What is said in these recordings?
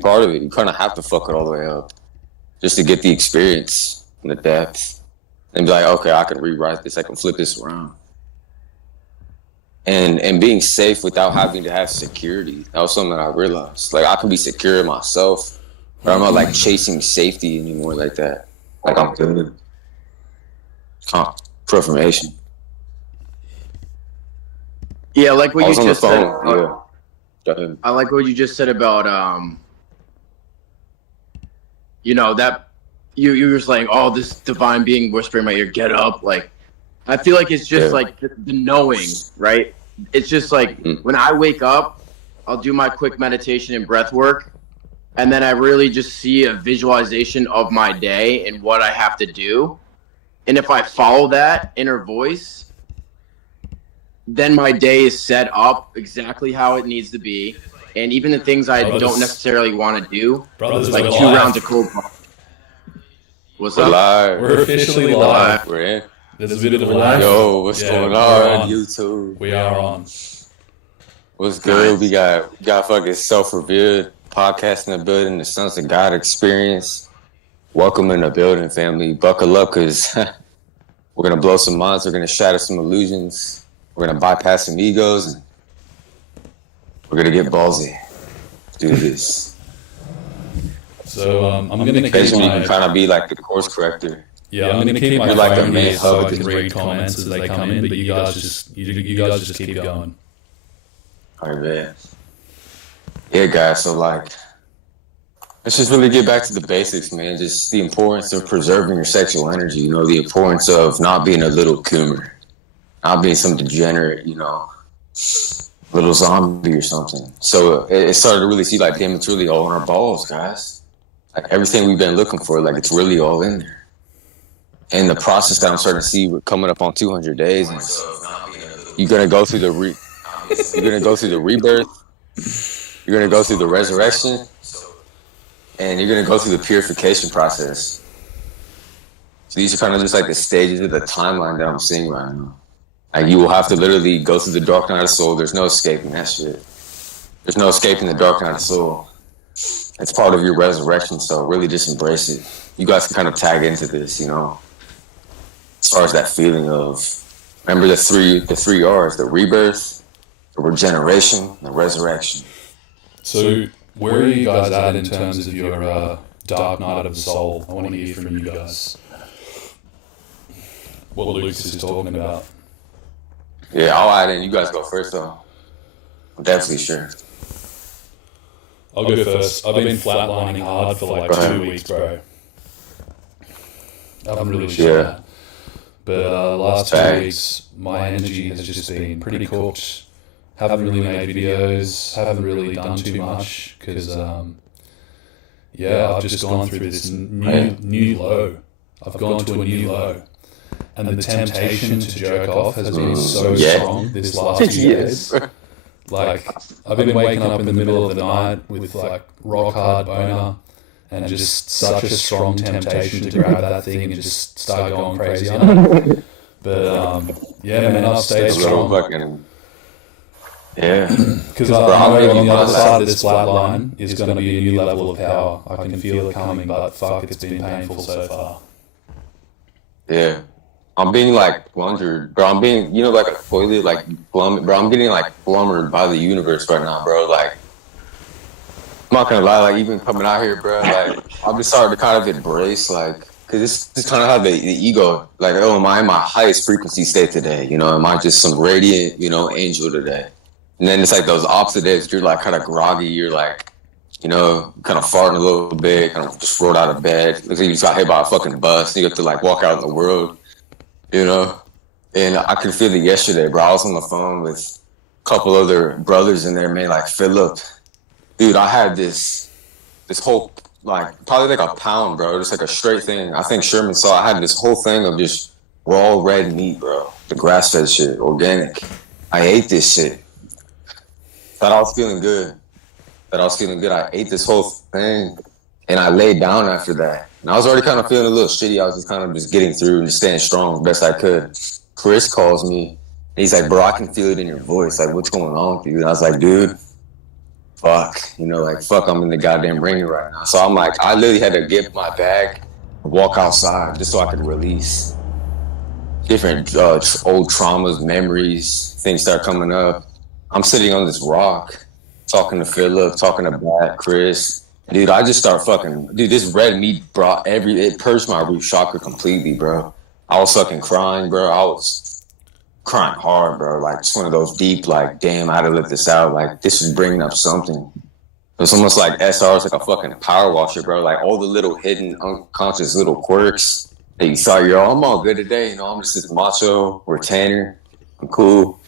part of it. You kind of have to fuck it all the way up just to get the experience and the depth, and be like, okay, I can rewrite this. I can flip this around. And being safe without having to have security. That was something that I realized. Like, I can be secure in myself, but I'm not like chasing safety anymore like that. Like, I'm good. Confirmation. Yeah, like what you just said. Yeah. I like what you just said about that you were saying, oh, this divine being whispering in my ear, get up. Like, I feel like it's just like the knowing, right? It's just like when I wake up, I'll do my quick meditation and breath work, and then I really just see a visualization of my day and what I have to do. And if I follow that inner voice, then my day is set up exactly how it needs to be. And even the things I don't necessarily want to do, like 2 rounds of cold. What's up? Live. We're officially live. We're in. There's a bit of a lag. Yo, what's going on YouTube? We are on. What's good? We got fucking self-revealed podcast in the building, the Sons of God experience. Welcome in the building, family. Buckle up, because we're going to blow some minds. We're going to shatter some illusions. We're going to bypass some egos. And we're going to get ballsy. Do this. So I'm going to keep occasionally you can kind of be like the course corrector. Yeah, I'm going to keep my like phone the here so I hub can read comments as they come in, but you guys just keep going. All right, man. Yeah, guys, so like, let's just really get back to the basics, man. Just the importance of preserving your sexual energy, the importance of not being a little coomer, not being some degenerate, little zombie or something. So it started to really see like, damn, it's really all in our balls, guys. Like everything we've been looking for, like it's really all in there. And the process that I'm starting to see coming up on 200 days, you're gonna go through the rebirth, you're gonna go through the resurrection, and you're gonna go through the purification process. So these are kind of just like the stages of the timeline that I'm seeing right now. Like you will have to literally go through the dark night of the soul. There's no escaping that shit. There's no escaping the dark night of the soul. It's part of your resurrection, so really just embrace it. You guys can kind of tag into this, as far as that feeling of, remember the three R's: the rebirth, the regeneration, the resurrection. So where are you guys at in terms of your dark night of the soul? I want to hear from you guys what Lucas is talking about. Yeah, I'll add in. You guys go first, though. I'm definitely sure. I'll go first. I've been flatlining hard for like 2 weeks, bro. I haven't really sure that. But last 2 weeks, my energy has just been pretty cooked. Haven't really made videos. Haven't really done too much because, I've just gone through this new low. I've gone to a new low. And the temptation to jerk off has been so strong this last few days. Like, I've been waking up in the middle of the night with like rock hard boner and just such a strong temptation to grab that thing and just start going crazy on it. But man, I've stayed strong. Yeah. Because I know on the other side of this flat line is going to be a new level of power. I can feel it coming, but fuck, it's been painful so far. Yeah. I'm being like plundered, bro. I'm being, like a toilet, like plummet, bro. I'm getting like plumbered by the universe right now, bro. Like, I'm not gonna lie, like even coming out here, bro, like I've been starting to kind of embrace, like, cause this is kind of how the ego, like, oh, am I in my highest frequency state today? Am I just some radiant, angel today? And then it's like those opposite days, you're like kind of groggy, you're like, kind of farting a little bit, kind of just rolled out of bed. Looks like you just got hit by a fucking bus. You have to like walk out in the world. And I could feel it yesterday, bro. I was on the phone with a couple other brothers in there, man, like Philip. Dude, I had this whole, like, probably like a pound, bro. Just like a straight thing. I think Sherman saw I had this whole thing of just raw red meat, bro. The grass-fed shit, organic. I ate this shit. Thought I was feeling good. I ate this whole thing, and I laid down after that. And I was already kind of feeling a little shitty. I was just kind of just getting through and just staying strong as best I could. Chris calls me, and he's like, bro, I can feel it in your voice. Like, what's going on with you? And I was like, dude, fuck, like fuck, I'm in the goddamn ring right now. So I'm like, I literally had to get my bag, walk outside just so I could release different old traumas, memories, things start coming up. I'm sitting on this rock, talking to Philip, talking to Brad, Chris. Dude, I just start fucking, dude, this red meat it purged my root chakra completely, bro. I was fucking crying, bro. I was crying hard, bro. Like, it's one of those deep, like, damn, I had to let this out. Like, this is bringing up something. It's almost like SR is like a fucking power washer, bro. Like, all the little hidden, unconscious little quirks that you thought, I'm all good today. I'm just this macho or Tanner. I'm cool.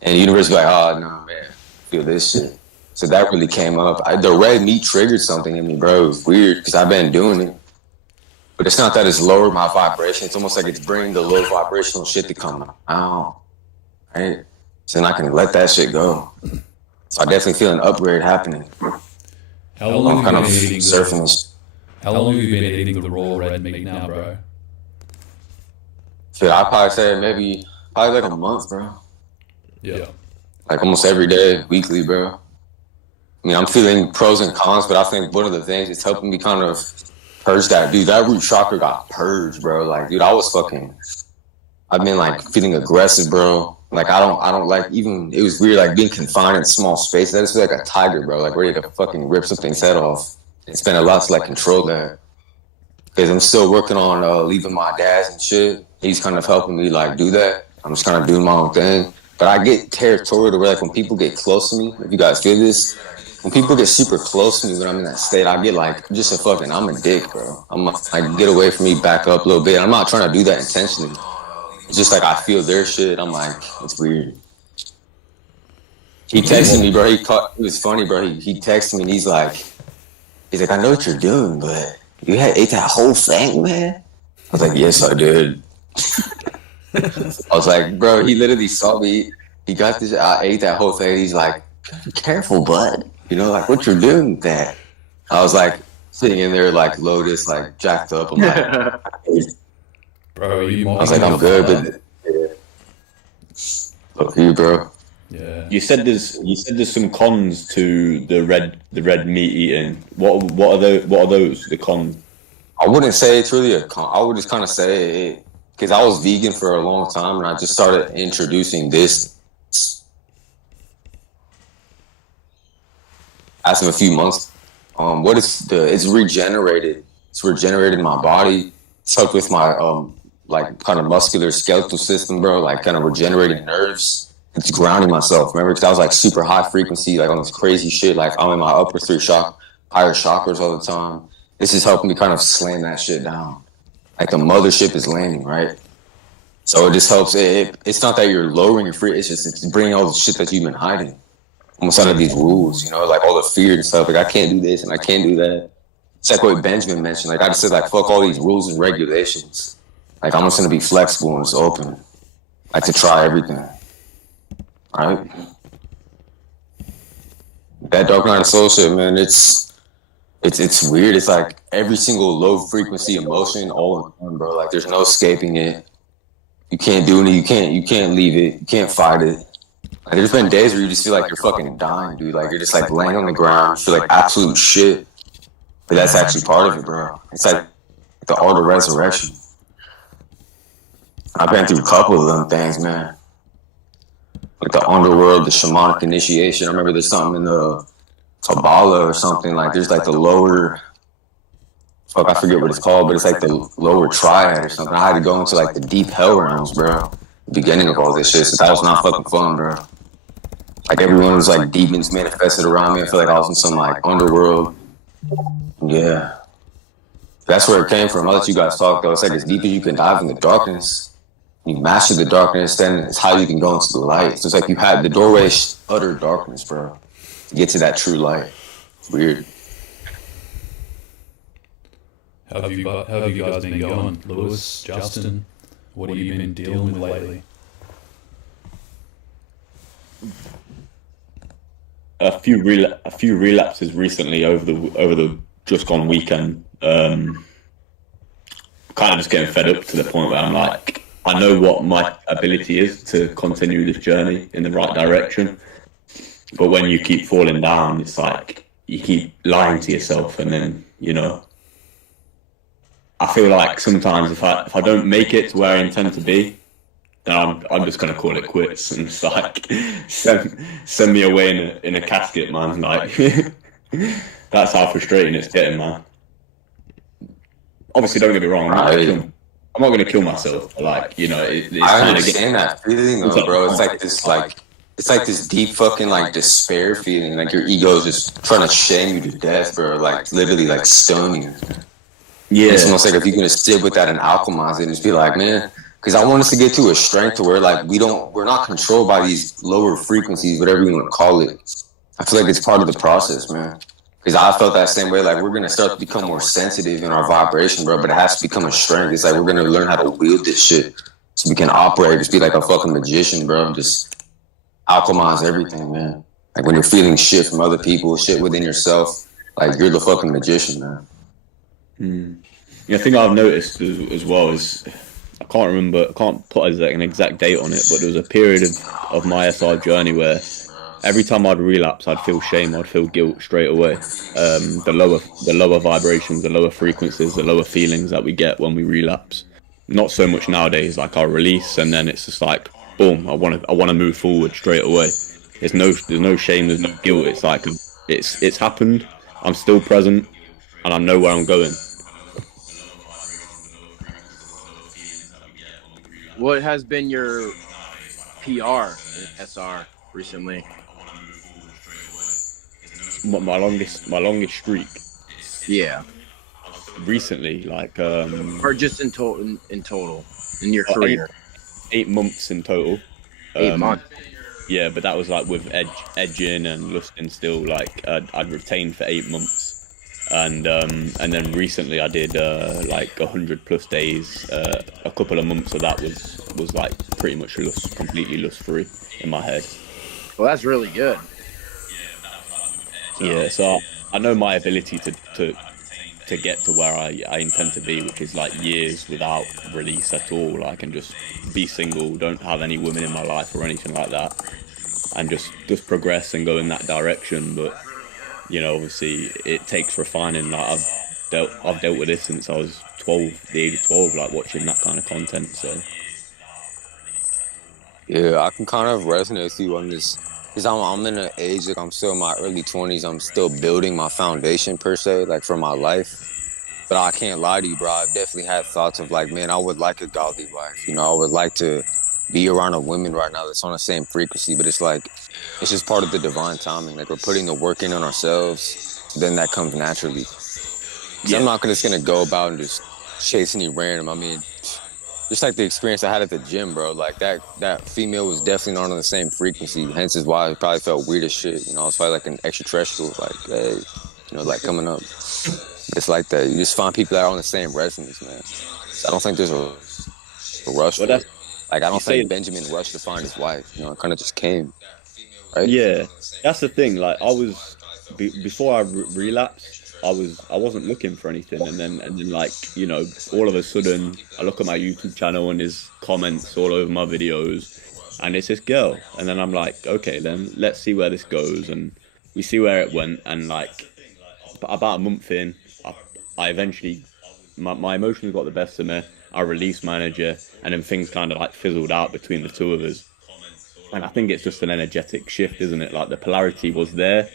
And the universe be like, oh, no, man, feel this shit. So that really came up. The red meat triggered something in me, bro. It was weird because I've been doing it. But it's not that it's lowered my vibration. It's almost like it's bringing the low vibrational shit to come out. Right? So then I can let that shit go. So I definitely feel an upgrade happening. How long I'm kind of surfing this. How long have you been eating the raw red meat now, bro? Shit, I'd probably say probably like a month, bro. Yeah. Like almost every day, weekly, bro. I mean, I'm feeling pros and cons, but I think one of the things it's helping me kind of purge that. Dude, that root chakra got purged, bro. Like, dude, I've been like feeling aggressive, bro. Like, I don't like, even, it was weird, like being confined in small spaces. I just feel like a tiger, bro, like ready to fucking rip something's head off. It's been a lot to like control that. Because I'm still working on leaving my dad's and shit. He's kind of helping me like do that. I'm just kind of doing my own thing. But I get territorial to where like when people get close to me, if you guys feel this, when people get super close to me when I'm in that state, I get like I'm a dick, bro. I get away from me, back up a little bit. I'm not trying to do that intentionally. It's just like I feel their shit. I'm like, it's weird. He texted me, bro. It was funny, bro. He texted me and he's like, I know what you're doing, but you ate that whole thing, man? I was like, yes, I did. I was like, bro, he literally saw me. He got this. I ate that whole thing. He's like, be careful, bud. Like, what you're doing with that? I was like, sitting in there like Lotus, like jacked up. I'm like, bro, I was like, I'm good, but fuck you, bro. Yeah. You said there's some cons to the red meat eating. What are those? The cons? I wouldn't say it's really a con. I would just kind of say it because I was vegan for a long time and I just started introducing this as of a few months. It's regenerated. It's regenerated my body. It's helped with my like kind of muscular skeletal system, bro. Like kind of regenerating nerves. It's grounding myself. Remember, because I was like super high frequency, like on this crazy shit. Like I'm in my upper higher chakras all the time. This is helping me kind of slam that shit down. Like the mothership is landing, right? So it just helps. It's not that you're lowering your free. It's bringing all the shit that you've been hiding. Almost out of these rules, like all the fear and stuff. Like I can't do this and I can't do that. It's like what Benjamin mentioned. Like I just said, like fuck all these rules and regulations. Like I'm just gonna be flexible and just open. Like to try everything. Right? That Dark Night of Soul shit, man. It's weird. It's like every single low frequency emotion all in one, bro. Like there's no escaping it. You can't do it. You can't leave it. You can't fight it. Like, there's been days where you just feel like you're fucking dying, dude. Like you're just like laying on the ground, you feel like absolute shit. But that's actually part of it, bro. It's like the art of resurrection. I've been through a couple of them things, man. Like the underworld, the shamanic initiation. I remember there's something in the Kabbalah or something. Like there's like the lower, I forget what it's called, but it's like the lower triad or something. I had to go into like the deep hell realms, bro. The beginning of all this shit. So that was not fucking fun, bro. Like everyone was like demons manifested around me. I feel like I was in some like underworld. Yeah. That's where it came from. I'll let you guys talk though. It's like as deep as you can dive in the darkness. You master the darkness, then it's how you can go into the light. So it's like you had the doorway utter darkness, bro. To get to that true light. It's weird. How have you guys been going? Lewis, Justin, what have you been dealing with lately? A few relapses recently over the just gone weekend. Kind of just getting fed up to the point where I'm like, I know what my ability is to continue this journey in the right direction. But when you keep falling down, it's like you keep lying to yourself, and then I feel like sometimes if I don't make it to where I intend to be, then I'm just gonna call it quits and just like send me away in a casket, man. Like that's how frustrating it's getting, man. Obviously, don't get me wrong. I'm not gonna kill myself. Like it's I kind of understand that feeling, though, bro. It's like this, it's like this deep fucking like despair feeling. Like your ego is just trying to shame you to death, bro. Like literally, like stone you. Yeah. It's almost like if you're gonna sit with that and alchemize it and just be like, man, because I want us to get to a strength to where like we're not controlled by these lower frequencies, whatever you want to call it. I feel like it's part of the process, man. Because I felt that same way. Like we're gonna start to become more sensitive in our vibration, bro. But it has to become a strength. It's like we're gonna learn how to wield this shit so we can operate. Just be like a fucking magician, bro. Just alchemize everything, man. Like when you're feeling shit from other people, shit within yourself, like you're the fucking magician, man. The thing I've noticed as well is I can't put an exact date on it, but there was a period of my SR journey where every time I'd relapse, I'd feel shame, I'd feel guilt straight away. The lower vibrations, the lower frequencies, the lower feelings that we get when we relapse. Not so much nowadays. Like I'll release, and then it's just like boom. I want to move forward straight away. There's no shame, there's no guilt. It's like it's happened. I'm still present, and I know where I'm going. What has been your PR in SR recently? My longest streak. Yeah. Recently, like or just in total in your career. 8 months in total. 8 months. Yeah, but that was like with edging and lusting still. Like I'd retained for 8 months. And then recently I did like 100+ days. A couple of months of that was like pretty much completely lust free in my head. Well, that's really good. Yeah, so I know my ability to get to where I intend to be, which is like years without release at all. I can just be single, don't have any women in my life or anything like that, and just progress and go in that direction. But obviously it takes refining. Like I've dealt with this since I was 12, the age of 12, like watching that kind of content. So yeah, I can kind of resonate with you on this because I'm in an age, like I'm still in my early 20s. I'm still building my foundation per se, like for my life. But I can't lie to you, bro. I've definitely had thoughts of like, man, I would like a godly wife. I would like to be around a woman right now that's on the same frequency. But it's like, it's just part of the divine timing. Like we're putting the work in on ourselves, then that comes naturally. Yeah. I'm not just gonna go about and just chase any random. I mean, just like the experience I had at the gym, bro. Like that female was definitely not on the same frequency. Hence is why it probably felt weird as shit. It's probably like an extraterrestrial, like hey, like coming up. But it's like that. You just find people that are on the same resonance, man. So I don't think there's a rush. Well, like I don't think Benjamin rushed to find his wife. It kind of just came, right? Yeah, that's the thing. Like I was before I relapsed. I wasn't looking for anything, and then like all of a sudden I look at my YouTube channel and there's comments all over my videos, and it's this girl, and then I'm like, okay, then let's see where this goes, and we see where it went, and like about a month in, I eventually my emotions got the best of me. I released manager, and then things kind of like fizzled out between the two of us, and I think it's just an energetic shift, isn't it? Like the polarity was there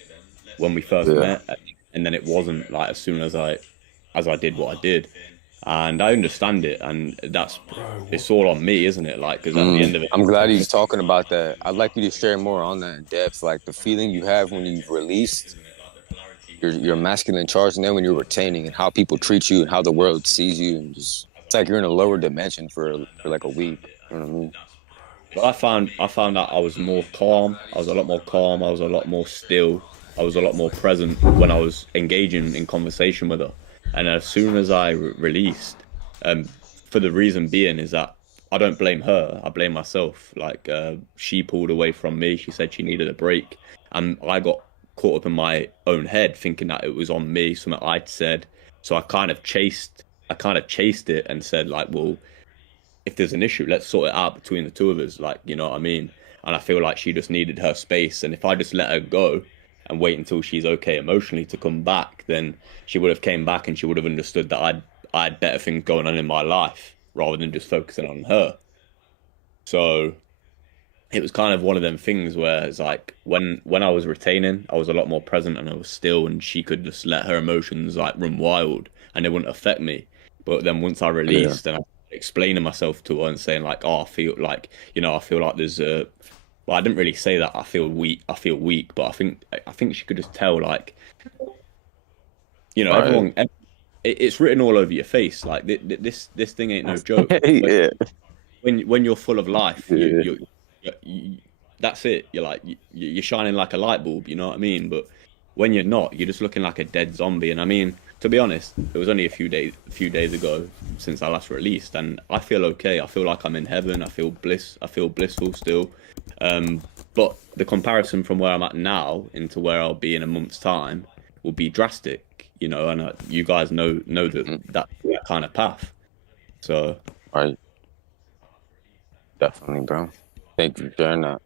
when we first met. And then it wasn't like as soon as I did what I did, and I understand it, and it's all on me, isn't it? Like because at the end of it, I'm glad he's talking about that. I'd like you to share more on that in depth, like the feeling you have when you've released your masculine charge, and then when you're retaining, and how people treat you, and how the world sees you, and just it's like you're in a lower dimension for like a week. You know what I mean? But I found that I was more calm. I was a lot more calm. I was a lot more still. I was a lot more present when I was engaging in conversation with her. And as soon as I released, for the reason being is that I don't blame her, I blame myself. Like she pulled away from me, she said she needed a break. And I got caught up in my own head thinking that it was on me, something I'd said. So I kind of chased it and said like, well, if there's an issue, let's sort it out between the two of us. Like, you know what I mean? and I feel like she just needed her space. And if I just let her go and wait until she's okay emotionally to come back, then she would have came back and she would have understood that I had better things going on in my life rather than just focusing on her. So it was kind of one of them things where it's like when I was retaining, I was a lot more present and I was still, and she could just let her emotions like run wild and it wouldn't affect me. But then once I released and I explaining myself to her and saying like, oh, I feel like, I feel like there's a, well, I didn't really say that I feel weak, but I think she could just tell, like, Right. everyone, it's written all over your face. Like this thing ain't no joke. Yeah. When you're full of life, Yeah. that's it. You're like you're shining like a light bulb. You know what I mean? But when you're not, you're just looking like a dead zombie. And I mean, to be honest, it was only a few days ago since I last released, and I feel okay. I feel like I'm in heaven. I feel blissful still. But the comparison from where I'm at now into where I'll be in a month's time will be drastic. And you guys know that kind of path. So Right. Definitely, bro. Thank you for sharing that.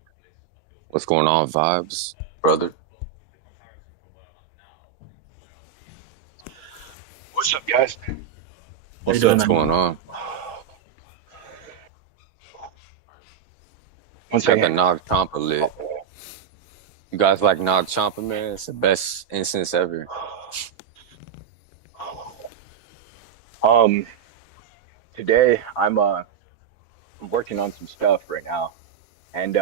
What's going on, Vibes, brother? What's up, guys? What's doing, going on? One Got the second. Nog Champa lit. You guys like Nog Champa, man? It's the best incense ever. Today I'm working on some stuff right now, and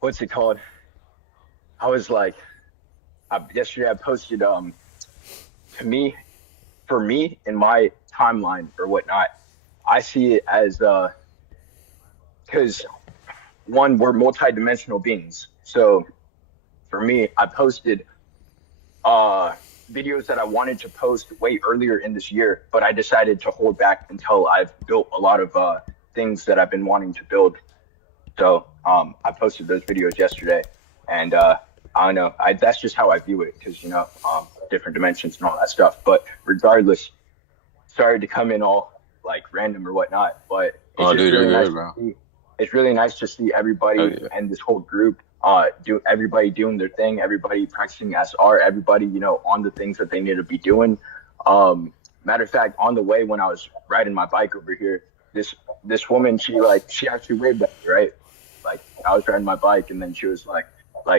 what's it called? I was like, yesterday I posted for me in my timeline or whatnot. I see it as because one, we're multidimensional beings. So for me, I posted videos that I wanted to post way earlier in this year, but I decided to hold back until I've built a lot of things that I've been wanting to build. So I posted those videos yesterday, and I don't know, that's just how I view it, because different dimensions and all that stuff. But regardless, sorry to come in all like random or whatnot, but it's really nice to see everybody and this whole group everybody doing their thing, everybody practicing SR, everybody, on the things that they need to be doing. Matter of fact, on the way when I was riding my bike over here, this woman, she actually waved at me, right? Like I was riding my bike and then she was like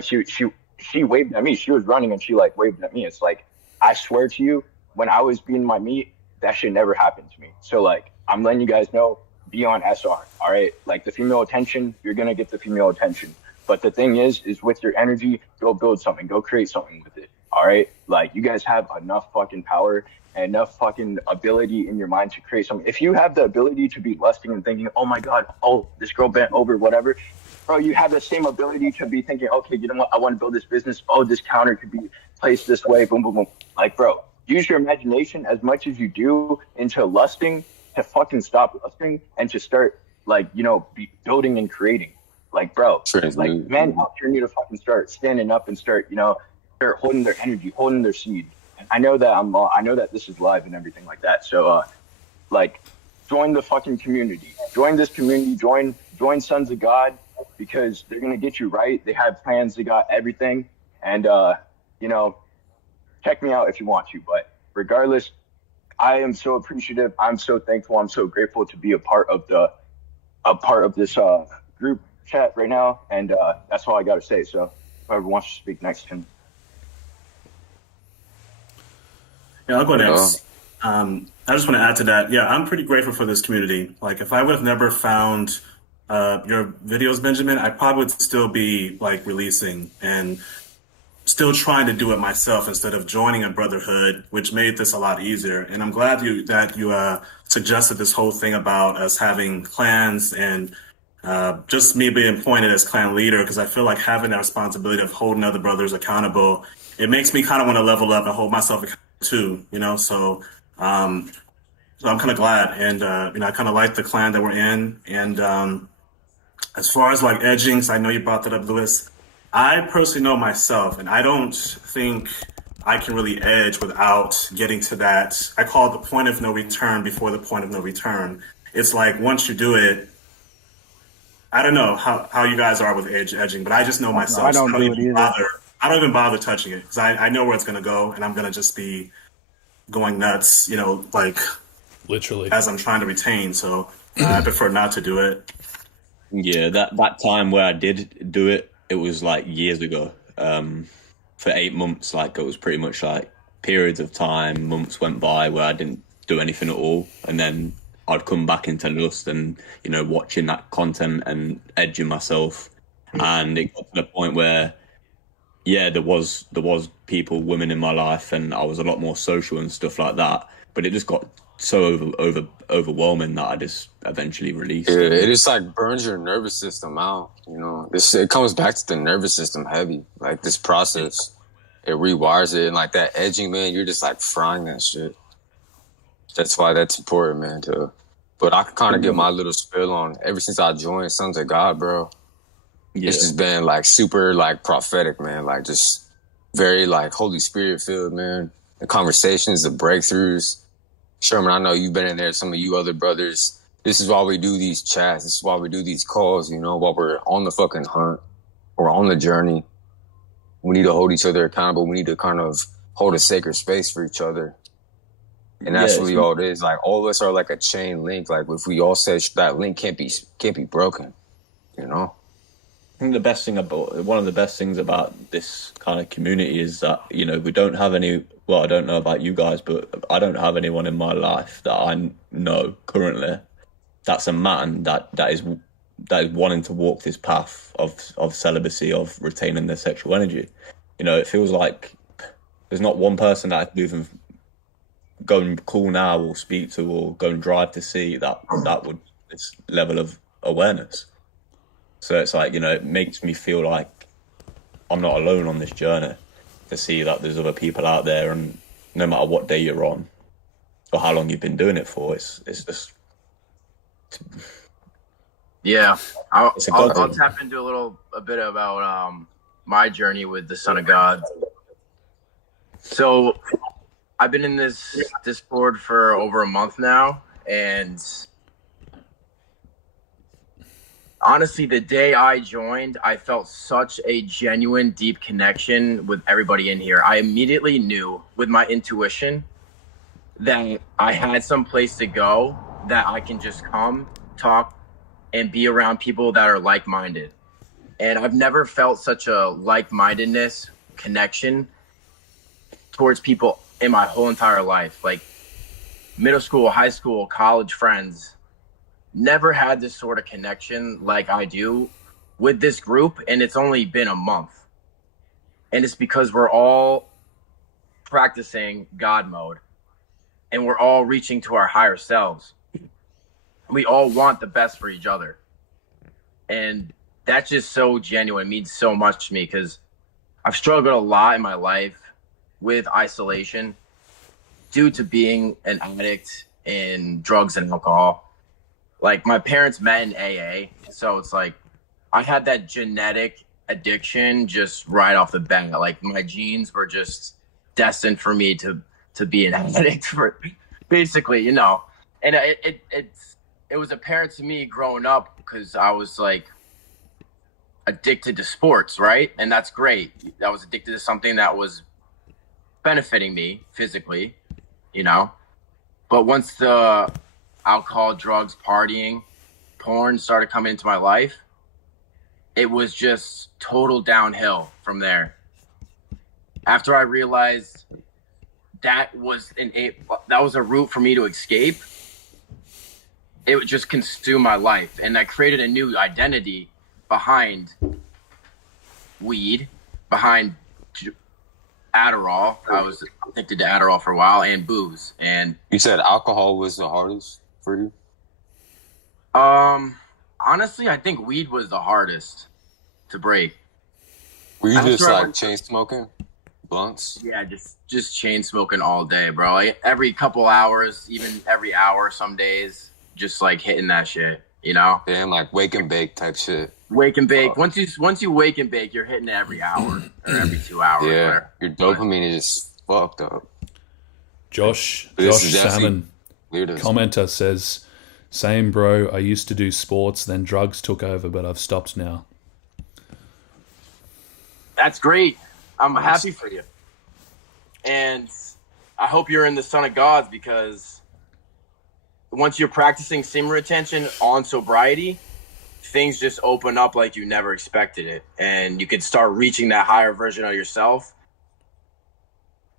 she waved at me. She was running and she like waved at me. It's like, I swear to you, when I was being my meat, that shit never happened to me. So like, I'm letting you guys know, be on SR, all right? Like the female attention, you're gonna get the female attention. But the thing is with your energy, go build something, go create something with it, all right? Like you guys have enough fucking power and enough fucking ability in your mind to create something. If you have the ability to be lusting and thinking, oh my God, oh, this girl bent over, whatever, bro, you have the same ability to be thinking, okay, you know what, I want to build this business. Oh, this counter could be placed this way, boom, boom, boom. Like, bro, use your imagination as much as you do into lusting, to fucking stop lusting and to start, like, be building and creating. Like, bro, like, men out here need to fucking start standing up and start, start holding their energy, holding their seed. And I know that I know that this is live and everything like that. So, like, join the fucking community. Join this community. Join Sons of God, because they're gonna get you right. They have plans. They got everything. And check me out if you want to. But regardless, I am so appreciative. I'm so thankful. I'm so grateful to be a part of this group chat right now. And that's all I got to say. So whoever wants to speak next can. Yeah, I'll go next. I just want to add to that. Yeah, I'm pretty grateful for this community. Like, if I would have never found your videos, Benjamin, I probably would still be like releasing and still trying to do it myself instead of joining a brotherhood, which made this a lot easier. And I'm glad that you suggested this whole thing about us having clans and just me being appointed as clan leader, because I feel like having that responsibility of holding other brothers accountable, it makes me kind of want to level up and hold myself accountable too, So I'm kind of glad, and I kind of like the clan that we're in. And as far as like edgings, I know you brought that up, Lewis. I personally know myself, and I don't think I can really edge without getting to that. I call it the point of no return before the point of no return. It's like once you do it, I don't know how you guys are with edging, but I just know myself. I don't do it even either. bother. I don't even bother touching it because I know where it's gonna go, and I'm gonna just be going nuts, like Literally. as I'm trying to retain. So I prefer not to do it. Yeah, that time where I did do it, it was like years ago. For 8 months, like it was pretty much like periods of time, months went by where I didn't do anything at all, and then I'd come back into lust and watching that content and edging myself, and it got to the point where there was people, women in my life, and I was a lot more social and stuff like that, but it just got so overwhelming that I just eventually released. Yeah, it just like burns your nervous system out. It comes back to the nervous system heavy. Like this process, it rewires it, and like that edging, man, you're just like frying that shit. That's why that's important, man. But I can kind of get my little spill on ever since I joined Sons of God, bro. Yeah. It's just been like super like prophetic, man. Like just very like Holy Spirit filled, man. The conversations, the breakthroughs. Sherman, I know you've been in there, some of you other brothers. This is why we do these chats. This is why we do these calls, while we're on the fucking hunt or on the journey. We need to hold each other accountable. We need to kind of hold a sacred space for each other. And that's really all it is. Like all of us are like a chain link. Like if we all said that link can't be broken, I think one of the best things about this kind of community is that, we don't have I don't know about you guys, but I don't have anyone in my life that I know currently that's a man that is wanting to walk this path of celibacy, of retaining their sexual energy. It feels like there's not one person that I can even go and call now or speak to or go and drive to see that would this level of awareness. So it's like, it makes me feel like I'm not alone on this journey, to see that there's other people out there, and no matter what day you're on or how long you've been doing it for, it's just... Yeah, I'll thing. tap into a bit about my journey with the Son of God. So I've been in this Discord for over a month now, and honestly, the day I joined, I felt such a genuine, deep connection with everybody in here. I immediately knew with my intuition that I had some place to go, that I can just come, talk, and be around people that are like-minded. And I've never felt such a like-mindedness connection towards people in my whole entire life. Like middle school, high school, college friends, never had this sort of connection like I do with this group, and it's only been a month. And it's because we're all practicing God mode, and we're all reaching to our higher selves. We all want the best for each other. And that's just so genuine. It means so much to me because I've struggled a lot in my life with isolation due to being an addict in drugs and alcohol. Like my parents met in AA. So it's like I had that genetic addiction just right off the bat. Like my genes were just destined for me to be an addict for basically, and it was apparent to me growing up because I was like addicted to sports, right? And that's great. I was addicted to something that was benefiting me physically, But once the alcohol, drugs, partying, porn started coming into my life, it was just total downhill from there. After I realized that was a route for me to escape, it would just consume my life. And I created a new identity behind weed, behind Adderall. I was addicted to Adderall for a while, and booze. And you said alcohol was the hardest for you? Honestly, I think weed was the hardest to break. Were you just like chain smoking? Blunts? Yeah, just chain smoking all day, bro. Like every couple hours, even every hour some days, just like hitting that shit, Damn, like wake and bake type shit. Wake and bake. Once you wake and bake, you're hitting it every hour or every 2 hours. Yeah, your dopamine is just fucked up. Josh Salmon, commenter says, Same, bro. I used to do sports, then drugs took over, but I've stopped now. That's great. I'm happy for you. And I hope you're in the Son of Gods, because once you're practicing simmer retention on sobriety, things just open up like you never expected it. And you can start reaching that higher version of yourself.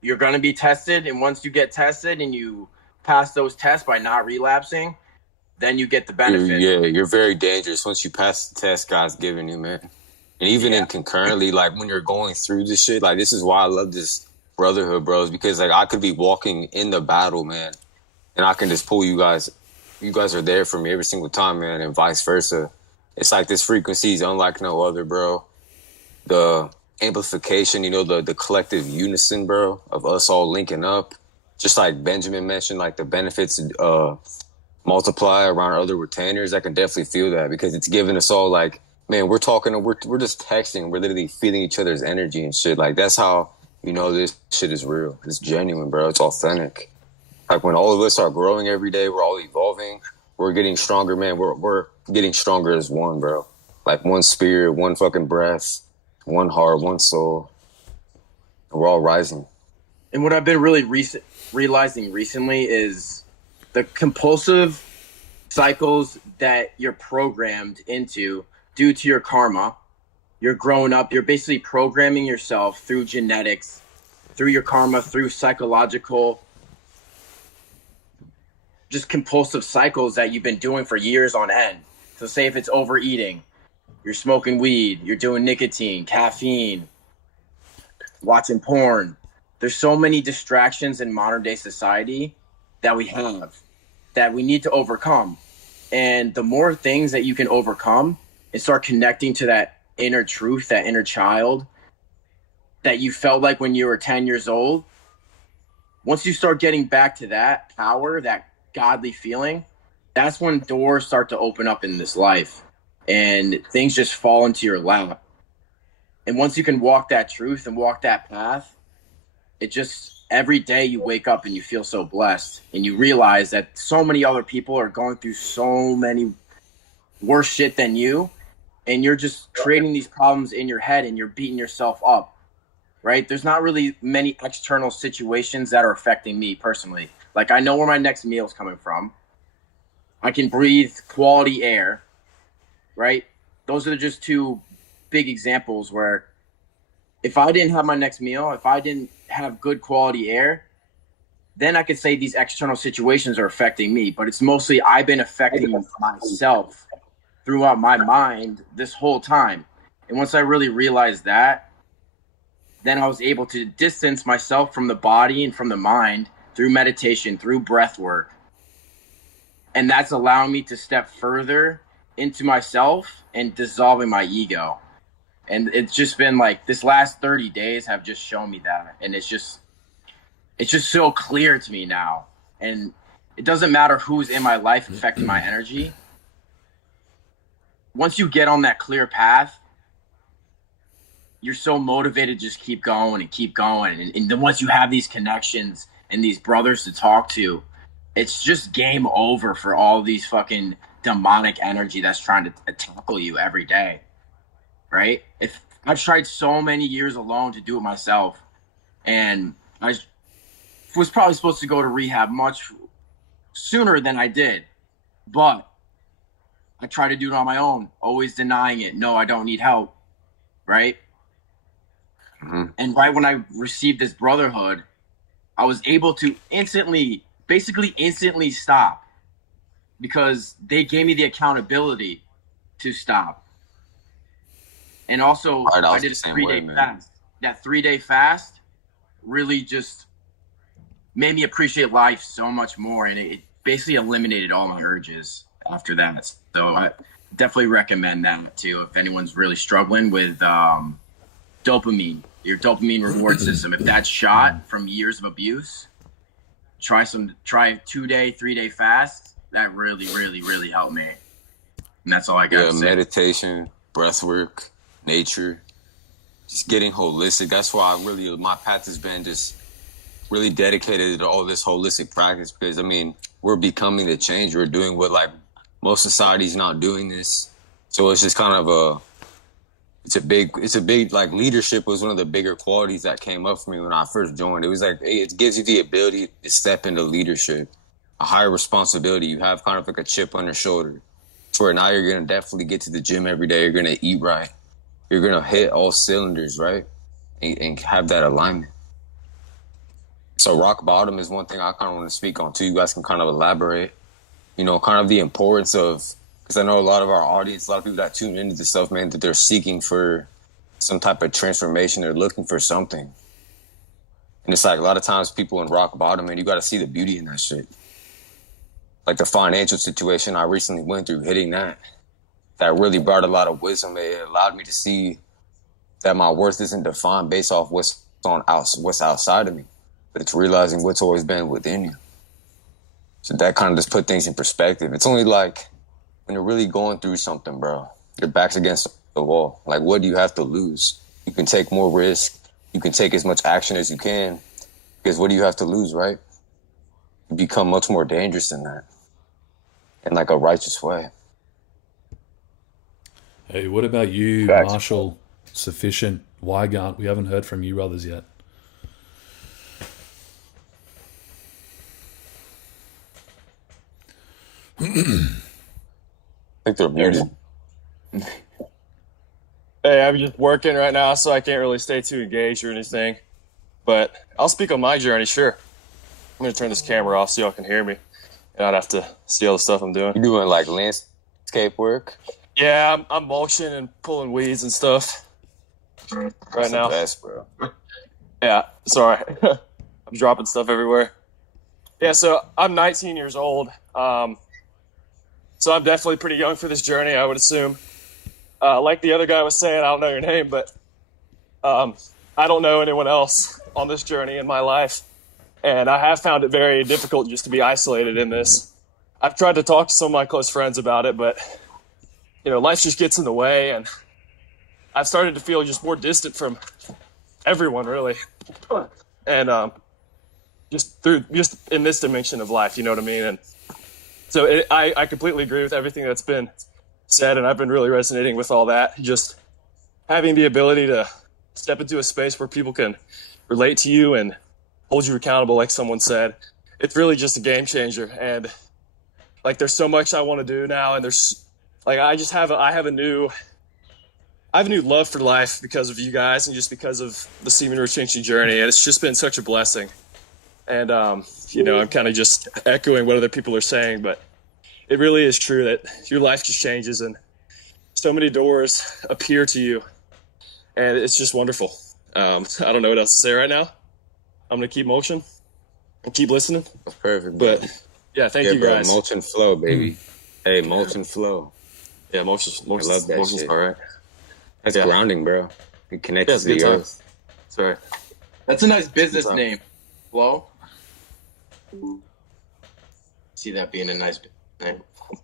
You're going to be tested. And once you get tested and you pass those tests by not relapsing, then you get the benefit. You're very dangerous once you pass the test God's giving you, man. And even in concurrently, like when you're going through this shit, like this is why I love this brotherhood, bros, because like I could be walking in the battle, man, and I can just pull you guys. You guys are there for me every single time, man, and vice versa. It's like this frequency is unlike no other, bro. The amplification, you know, the collective unison, bro, of us all linking up. Just like Benjamin mentioned, like the benefits multiply around other retainers. I can definitely feel that, because it's giving us all like, man, we're talking, we're just texting, we're literally feeling each other's energy and shit. Like that's how you know this shit is real. It's genuine, bro. It's authentic. Like when all of us are growing every day, we're all evolving. We're getting stronger, man. We're getting stronger as one, bro. Like one spirit, one fucking breath, one heart, one soul. We're all rising. And what I've been really realizing recently is the compulsive cycles that you're programmed into due to your karma. You're growing up, you're basically programming yourself through genetics, through your karma, through psychological, just compulsive cycles that you've been doing for years on end. So say if it's overeating, you're smoking weed, you're doing nicotine, caffeine, watching porn. There's so many distractions in modern day society that we have that we need to overcome. And the more things that you can overcome and start connecting to that inner truth, that inner child that you felt like when you were 10 years old, once you start getting back to that power, that godly feeling, that's when doors start to open up in this life and things just fall into your lap. And once you can walk that truth and walk that path, it just, every day you wake up and you feel so blessed, and you realize that so many other people are going through so many worse shit than you, and you're just creating these problems in your head and you're beating yourself up, right? There's not really many external situations that are affecting me personally. Like I know where my next meal is coming from. I can breathe quality air, right? Those are just two big examples where if I didn't have my next meal, if I didn't have good quality air, then I could say these external situations are affecting me. But it's mostly I've been affecting myself throughout my mind this whole time. And once I really realized that, then I was able to distance myself from the body and from the mind through meditation, through breath work. And that's allowing me to step further into myself and dissolving my ego. And it's just been like this last 30 days have just shown me that. And it's just so clear to me now. And it doesn't matter who's in my life affecting my energy. Once you get on that clear path, you're so motivated to just keep going and keep going. And then once you have these connections and these brothers to talk to, it's just game over for all these fucking demonic energy that's trying to tackle you every day. Right? If I've tried so many years alone to do it myself, and I was probably supposed to go to rehab much sooner than I did, but I try to do it on my own, always denying it. No, I don't need help. Right? Mm-hmm. And right when I received this brotherhood, I was able to basically instantly stop, because they gave me the accountability to stop. And also, I did a 3-day fast. That 3-day fast really just made me appreciate life so much more. And it basically eliminated all my urges after that. So I definitely recommend that too, if anyone's really struggling with dopamine, your dopamine reward system. If that's shot from years of abuse, try a 2-day, 3-day fast. That really, really, really helped me. And that's all I got to say. Meditation, breath work, nature, just getting holistic. That's why my path has been just really dedicated to all this holistic practice because I mean we're becoming the change. We're doing what like most society's not doing this. So it's just kind of it's a big like leadership was one of the bigger qualities that came up for me when I first joined. It was like hey, it gives you the ability to step into leadership, a higher responsibility. You have kind of like a chip on your shoulder. To where now you're gonna definitely get to the gym every day. You're gonna eat right. You're gonna hit all cylinders, right? And have that alignment. So rock bottom is one thing I kind of want to speak on too. You guys can kind of elaborate, you know, kind of the importance of, because I know a lot of our audience, a lot of people that tune into this stuff, man, that they're seeking for some type of transformation. They're looking for something. And it's like a lot of times people in rock bottom, man, you got to see the beauty in that shit. Like the financial situation I recently went through, hitting that really brought a lot of wisdom. It allowed me to see that my worth isn't defined based off what's outside of me, but it's realizing what's always been within you. So that kind of just put things in perspective. It's only like when you're really going through something, bro, your back's against the wall. Like, what do you have to lose? You can take more risk. You can take as much action as you can because what do you have to lose, right? You become much more dangerous than that in like a righteous way. Hey, what about you, Facts. Marshall, Sufficient, Wygant? We haven't heard from you brothers yet. I think they're muted. Hey, I'm just working right now, so I can't really stay too engaged or anything. But I'll speak on my journey, sure. I'm going to turn this camera off so y'all can hear me. And I'd have to see all the stuff I'm doing. You doing like landscape work? Yeah, I'm mulching and pulling weeds and stuff right That's now. the best, bro. Yeah, sorry. I'm dropping stuff everywhere. Yeah, so I'm 19 years old. So I'm definitely pretty young for this journey, I would assume. Like the other guy was saying, I don't know your name, but I don't know anyone else on this journey in my life. And I have found it very difficult just to be isolated in this. I've tried to talk to some of my close friends about it, but, you know, life just gets in the way. And I've started to feel just more distant from everyone, really. And just in this dimension of life, you know what I mean? And so I completely agree with everything that's been said, and I've been really resonating with all that. Just having the ability to step into a space where people can relate to you and hold you accountable, like someone said, it's really just a game changer. And like, there's so much I want to do now, and there's like I have a new love for life because of you guys and just because of the Semen Changing journey, and it's just been such a blessing. And you know, I'm kind of just echoing what other people are saying, but it really is true that your life just changes and so many doors appear to you, and it's just wonderful. I don't know what else to say right now. I'm gonna keep mulching and keep listening. That's perfect, But yeah, thank you bro, guys. mulch and flow, baby. Hey, mulch and flow. Yeah, mulch's I love that shit. all right. That's Yeah. grounding, bro. It connects Yeah, it's to the good time. earth. Sorry. That's a nice business What's up? name. Flo. See that being a nice name. It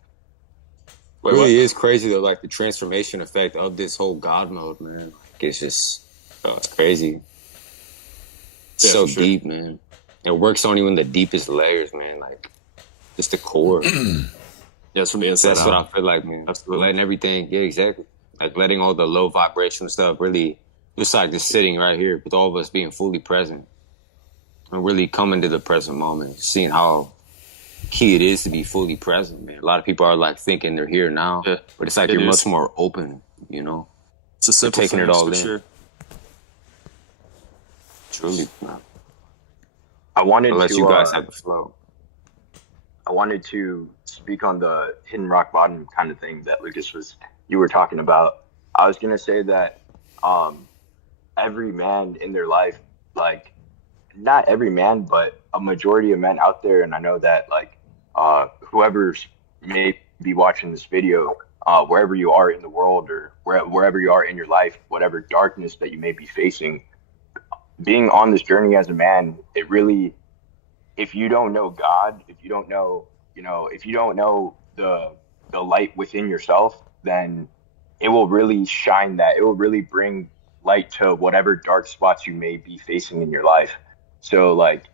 Wait, really is crazy though, like the transformation effect of this whole God mode, man. Like, it's just, it's crazy. It's Yeah, so for sure. deep, man. It works on even the deepest layers, man. Like, just the core. Yeah, it's from the inside That's what out. I feel like, man. Absolutely. Letting everything, yeah, exactly. Like letting all the low vibrational stuff really, just like just sitting right here with all of us being fully present and really coming to the present moment, seeing how key it is to be fully present, man. A lot of people are like thinking they're here now, Yeah, but it's like it you're is. much more open, you know? It's a simple taking it things, all for in. sure. Truly, man. I wanted I'll let to you guys have the flow. I wanted to speak on the hidden rock bottom kind of thing that you were talking about. I was gonna say that every man in their life, like not every man, but a majority of men out there, and I know that like whoever's may be watching this video, wherever you are in the world or wherever you are in your life, whatever darkness that you may be facing, being on this journey as a man, it really, if you don't know God, if you don't know, if you don't know the light within yourself, then it will really shine that. It will really bring light to whatever dark spots you may be facing in your life. So like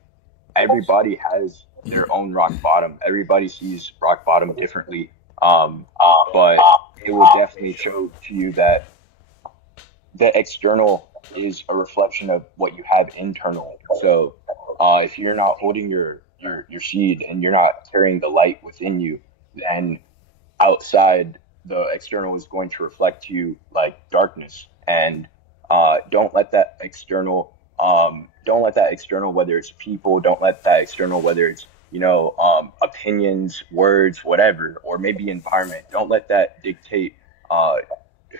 everybody has their own rock bottom. Everybody sees rock bottom differently. But it will definitely show to you that the external is a reflection of what you have internal. So if you're not holding your seed and you're not carrying the light within you, then outside the external is going to reflect to you like darkness. And don't let that external whether it's people, don't let that external whether it's opinions, words, whatever, or maybe environment, don't let that dictate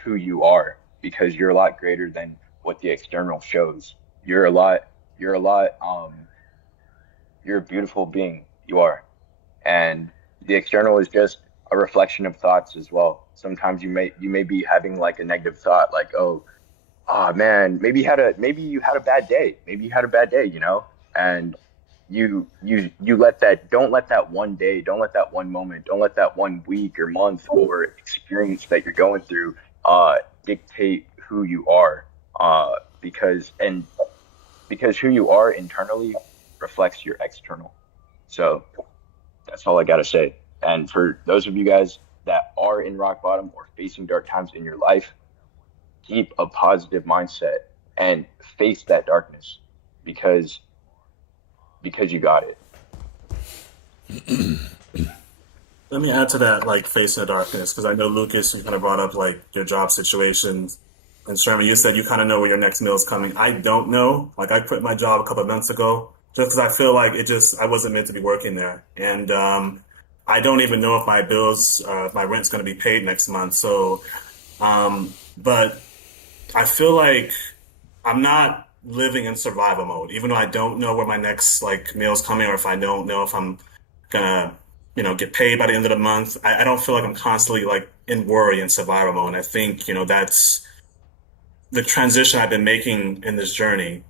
who you are, because you're a lot greater than what the external shows. You're a beautiful being. You are. And the external is just a reflection of thoughts as well. Sometimes you may be having like a negative thought, like, oh man, maybe you had a bad day. Maybe you had a bad day, and you don't let that one day, don't let that one moment, don't let that 1 week or month or experience that you're going through dictate who you are, because who you are internally reflects your external. So that's all I gotta say. And for those of you guys that are in rock bottom or facing dark times in your life, keep a positive mindset and face that darkness, because you got it. Let me add to that, like facing the darkness, because I know, Lucas, you kind of brought up like your job situations, and Sherman, you said you kind of know where your next meal is coming. I don't know. Like, I quit my job a couple of months ago just because I feel like I wasn't meant to be working there, and I don't even know if my bills, my rent's going to be paid next month. So, but I feel like I'm not living in survival mode, even though I don't know where my next like meal's coming, or if I don't know if I'm gonna, get paid by the end of the month. I don't feel like I'm constantly like in worry and survival mode. And I think, that's the transition I've been making in this journey.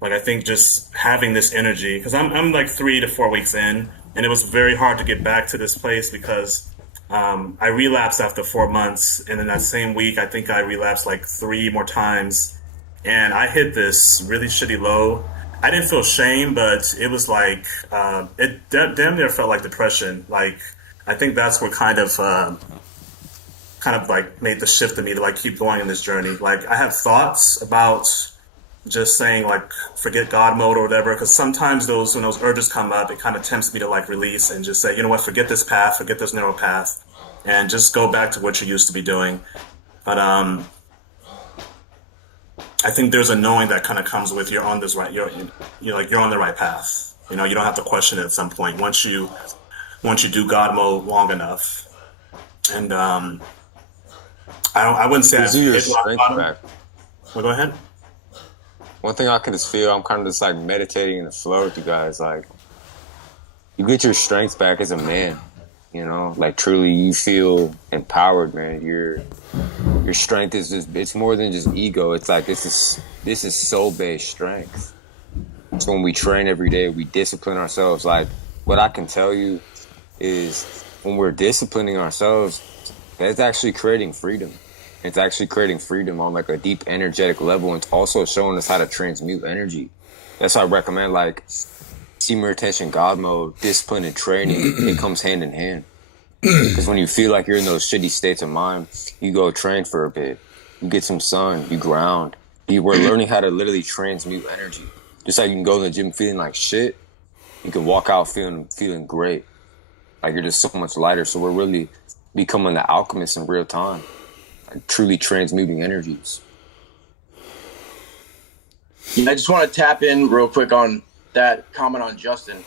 Like, I think just having this energy, because I'm like 3 to 4 weeks in, and it was very hard to get back to this place because I relapsed after 4 months, and in that same week, I think I relapsed like 3 more times, and I hit this really shitty low. I didn't feel shame, but it was like it damn near felt like depression. Like, I think that's what kind of like made the shift in me to like keep going in this journey. Like, I had thoughts about just saying like forget God mode or whatever, because sometimes when those urges come up, it kind of tempts me to like release and just say, you know what, forget this path, forget this narrow path, and just go back to what you used to be doing. But I think there's a knowing that kind of comes with you're on this right, you're on the right path. You don't have to question it at some point once you do God mode long enough. And I wouldn't say I hit rock bottom. Well, go ahead. One thing I can just feel, I'm kind of just like meditating in the flow with you guys. Like, you get your strength back as a man, like truly you feel empowered, man. Your strength is it's more than just ego. It's like this is soul-based strength. So when we train every day, we discipline ourselves. Like, what I can tell you is when we're disciplining ourselves, that's actually creating freedom. It's actually creating freedom on like a deep energetic level, and it's also showing us how to transmute energy. That's why I recommend like semen retention, God mode, discipline, and training. It comes hand in hand. Because when you feel like you're in those shitty states of mind, you go train for a bit. You get some sun, you ground. We're learning how to literally transmute energy. Just like you can go to the gym feeling like shit, you can walk out feeling great. Like, you're just so much lighter. So we're really becoming the alchemists in real time. Like, truly transmuting energies. I just want to tap in real quick on that comment on Justin.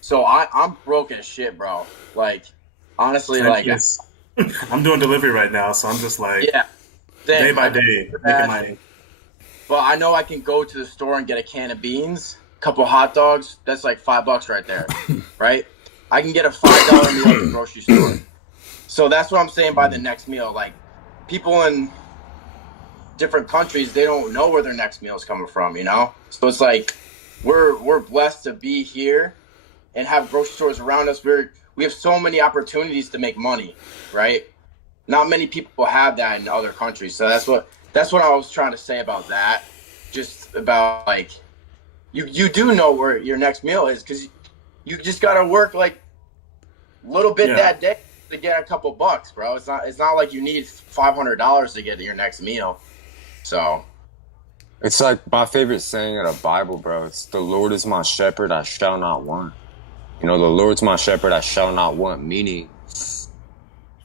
So I'm broke as shit, bro. Like, honestly, like, yes. I'm doing delivery right now, so I'm just like, yeah, day by day, making money. Well, I know I can go to the store and get a can of beans, a couple hot dogs. That's like $5 right there, right? I can get a $5 meal at the grocery store. So that's what I'm saying by the next meal. Like, people in different countries, they don't know where their next meal is coming from, So it's like we're blessed to be here and have grocery stores around us. We have so many opportunities to make money, right? Not many people have that in other countries. So that's what I was trying to say about that. Just about like you do know where your next meal is, because you just got to work like a little bit that day to get a couple bucks, bro. It's not like you need $500 to get your next meal. So It's like my favorite saying of the Bible, bro. It's the Lord is my shepherd, I shall not want. You know, the Lord's my shepherd, I shall not want, meaning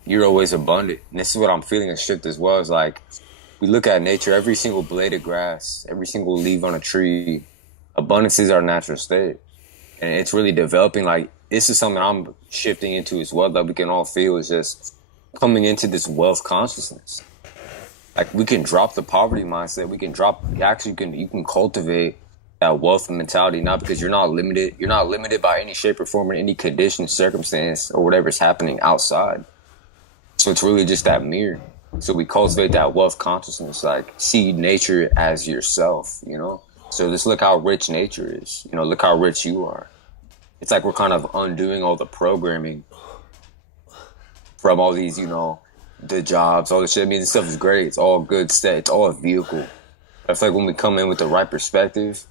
you're always abundant. And this is what I'm feeling a shift as well. Is like, we look at nature, every single blade of grass, every single leaf on a tree, abundance is our natural state. And it's really developing. Like, this is something I'm shifting into as well, that we can all feel, is just coming into this wealth consciousness. Like, we can drop the poverty mindset. We can drop, you can cultivate that wealth mentality, not because you're not limited by any shape or form, in any condition, circumstance, or whatever's happening outside. So it's really just that mirror. So we cultivate that wealth consciousness, like, see nature as yourself, you know? So just look how rich nature is, you know, look how rich you are. It's like we're kind of undoing all the programming from all these, you know, the jobs, all the shit. I mean, this stuff is great. It's all good stuff. It's all a vehicle. I feel like when we come in with the right perspective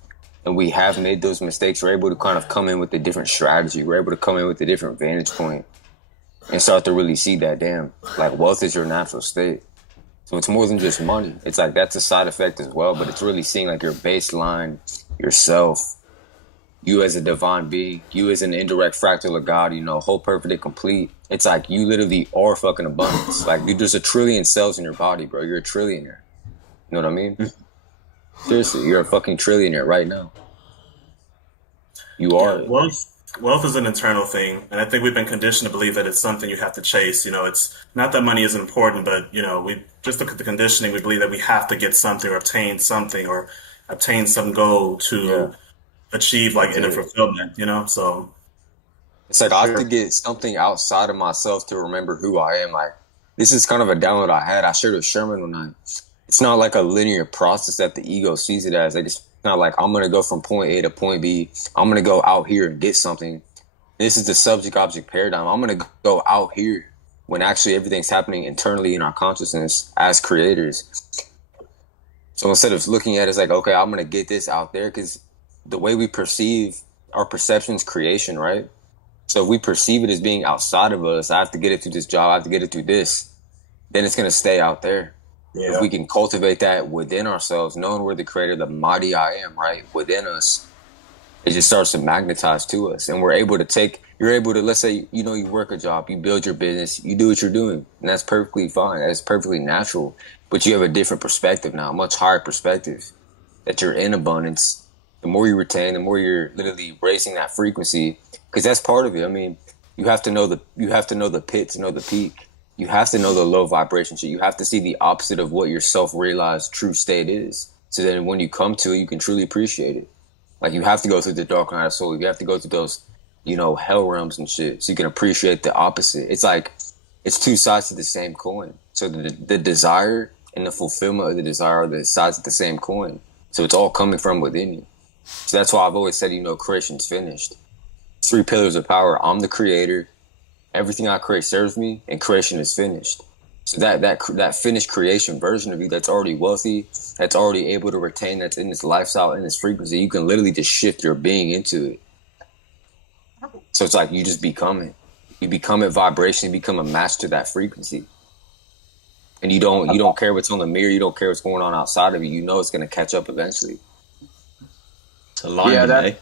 and we have made those mistakes, we're able to kind of come in with a different strategy. We're able to come in with a different vantage point and start to really see that, damn, like, wealth is your natural state. So it's more than just money. It's like, that's a side effect as well, but it's really seeing like your baseline, yourself, you as a divine being, you as an indirect fractal of God, you know, whole, perfect, and complete. It's like you literally are fucking abundance. Like, dude, there's 1 trillion cells in your body, bro. You're a trillionaire. You know what I mean? Seriously, you're a fucking trillionaire right now. You are. Yeah, wealth is an internal thing, and I think we've been conditioned to believe that it's something you have to chase. You know, it's not that money isn't important, but, you know, we just look at the conditioning. We believe that we have to get something or obtain something or obtain some goal to achieve like inner fulfillment, you know? So it's like I have to get something outside of myself to remember who I am. Like, this is kind of a download I had. I shared with Sherman one night. It's not like a linear process that the ego sees it as. Like, it's not like I'm going to go from point A to point B. I'm going to go out here and get something. This is the subject-object paradigm. I'm going to go out here when actually everything's happening internally in our consciousness as creators. So instead of looking at it as like, okay, I'm going to get this out there, because the way we perceive our perception's creation, right? So if we perceive it as being outside of us, I have to get it through this job, I have to get it through this, then it's going to stay out there. Yeah. If we can cultivate that within ourselves, knowing we're the creator, the mighty I am, right, within us, it just starts to magnetize to us. And we're able to you're able to, let's say, you know, you work a job, you build your business, you do what you're doing, and that's perfectly fine. That's perfectly natural. But you have a different perspective now, a much higher perspective, that you're in abundance. The more you retain, the more you're literally raising that frequency, because that's part of it. I mean, you have to know the pit to know the peak. You have to know the low vibration shit. You have to see the opposite of what your self-realized true state is. So then when you come to it, you can truly appreciate it. Like, you have to go through the dark night of soul. You have to go through those, you know, hell realms and shit, so you can appreciate the opposite. It's like, it's two sides to the same coin. So the desire and the fulfillment of the desire are the sides of the same coin. So it's all coming from within you. So that's why I've always said, you know, creation's finished. 3 pillars of power. I'm the creator. Everything I create serves me, and creation is finished. So that finished creation version of you that's already wealthy, that's already able to retain, that's in this lifestyle, in this frequency, you can literally just shift your being into it. So it's like you just become it. You become it vibration, you become a master of that frequency. And you don't care what's on the mirror, you don't care what's going on outside of you. You know it's gonna catch up eventually. Yeah,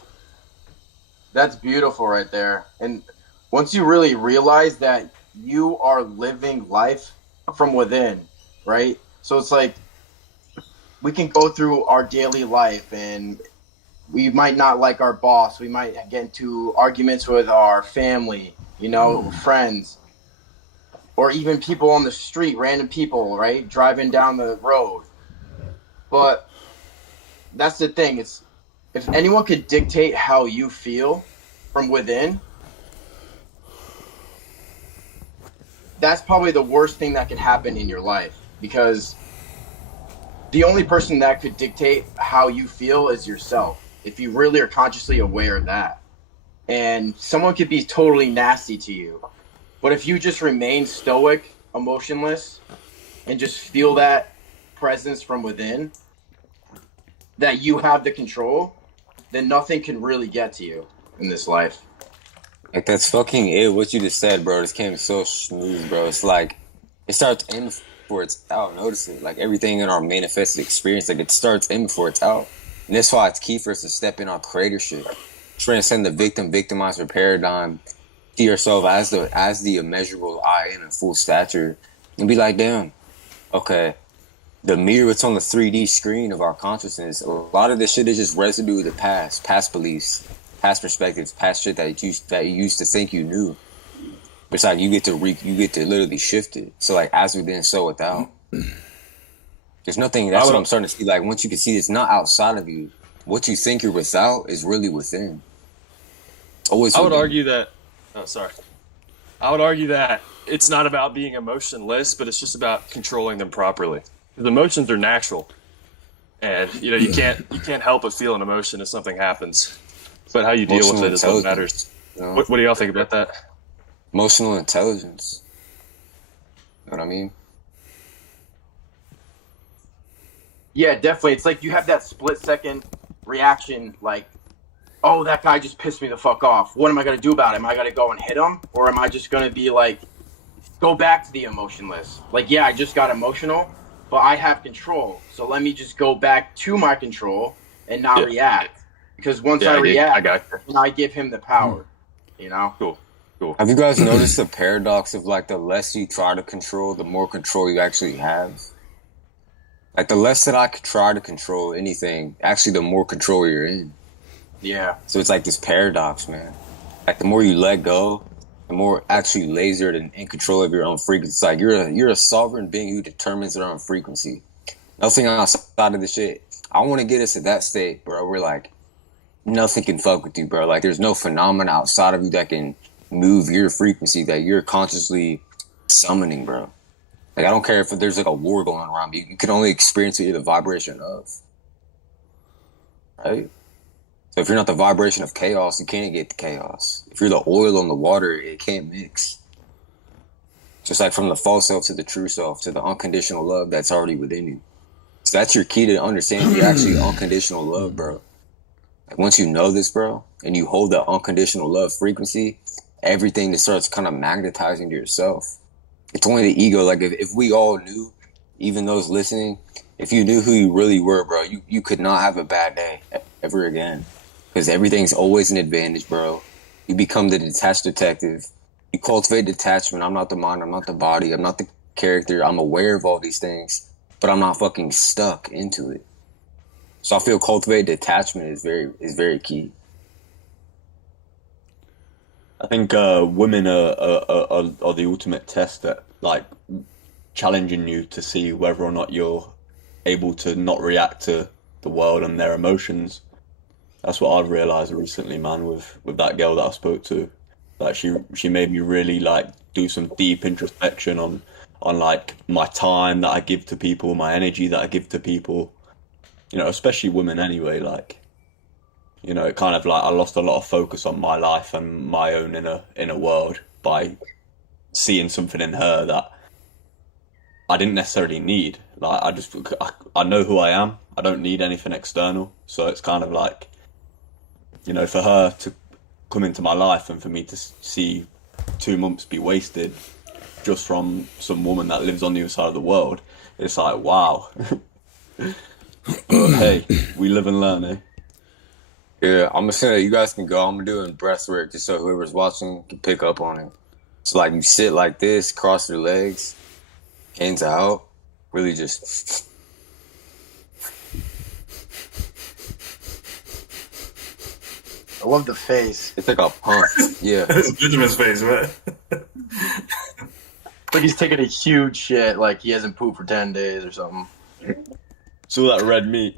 that's beautiful right there. And once you really realize that you are living life from within, right? So it's like, we can go through our daily life and we might not like our boss. We might get into arguments with our family, you know, friends, or even people on the street, random people, right? Driving down the road. But that's the thing. It's, if anyone could dictate how you feel from within, that's probably the worst thing that could happen in your life, because the only person that could dictate how you feel is yourself, if you really are consciously aware of that. And someone could be totally nasty to you, but if you just remain stoic, emotionless, and just feel that presence from within, that you have the control, then nothing can really get to you in this life. Like that's fucking it. What you just said, bro. This came so smooth, bro. It's like it starts in before it's out. Notice it. Like everything in our manifested experience, like it starts in before it's out. And that's why it's key for us to step in our creatorship, transcend the victimizer paradigm, see yourself as the immeasurable I am in full stature, and be like, damn, okay. The mirror, it's on the 3D screen of our consciousness. A lot of this shit is just residue of the past beliefs, past perspectives, past shit that you used to think you knew. But it's like you get to literally shift it. So like as within, so without. There's nothing. That's what I'm starting to see. Like once you can see, it's not outside of you. What you think you're without is really within. It's always. I would argue that. Oh, sorry. I would argue that it's not about being emotionless, but it's just about controlling them properly. The emotions are natural, and you can't help but feel an emotion if something happens. But how you deal with it is what matters. You know? What do y'all think about that? Emotional intelligence. You know what I mean? Yeah, definitely. It's like you have that split-second reaction, like, oh, that guy just pissed me the fuck off. What am I going to do about it? Am I going to go and hit him? Or am I just going to be like, go back to the emotionless? Like, yeah, I just got emotional, but I have control. So let me just go back to my control and not react. Because once I react, I give him the power, you know? Cool. Have you guys noticed the paradox of like the less you try to control, the more control you actually have? Like the less that I could try to control anything, actually the more control you're in. Yeah. So it's like this paradox, man. Like the more you let go, the more actually lasered and in control of your own frequency. It's like you're a sovereign being who determines their own frequency. Nothing outside of the shit. I want to get us to that state, bro. We're like, nothing can fuck with you, bro. Like there's no phenomena outside of you that can move your frequency that you're consciously summoning, bro. Like I don't care if there's like a war going around you. You can only experience it the vibration of. Right? So if you're not the vibration of chaos, you can't get the chaos. If you're the oil on the water, it can't mix. Just like from the false self to the true self to the unconditional love that's already within you. So that's your key to understanding you're actually unconditional love, bro. Like once you know this, bro, and you hold that unconditional love frequency, everything that starts kind of magnetizing to yourself. It's only the ego. Like if we all knew, even those listening, if you knew who you really were, bro, you could not have a bad day ever again. Because everything's always an advantage, bro. You become the detached detective. You cultivate detachment. I'm not the mind. I'm not the body. I'm not the character. I'm aware of all these things, but I'm not fucking stuck into it. So I feel cultivate detachment is very key. I think women are the ultimate test at like challenging you to see whether or not you're able to not react to the world and their emotions. That's what I've realized recently, man, with that girl that I spoke to. Like she made me really like do some deep introspection on like my time that I give to people, my energy that I give to people. You know, especially women anyway, like, you know, it kind of like I lost a lot of focus on my life and my own inner world by seeing something in her that I didn't necessarily need. Like I know who I am. I don't need anything external. So it's kind of like, you know, for her to come into my life and for me to see 2 months be wasted just from some woman that lives on the other side of the world, it's like, wow. But hey, we live and learn, eh? Yeah, I'm gonna say that you guys can go. I'm gonna do it in breathwork just so whoever's watching can pick up on it. So like you sit like this, cross your legs, hands out, really just. I love the face. It's like a pump. Yeah. It's Benjamin's face, man. Like he's taking a huge shit, like he hasn't pooped for 10 days or something. So that red meat.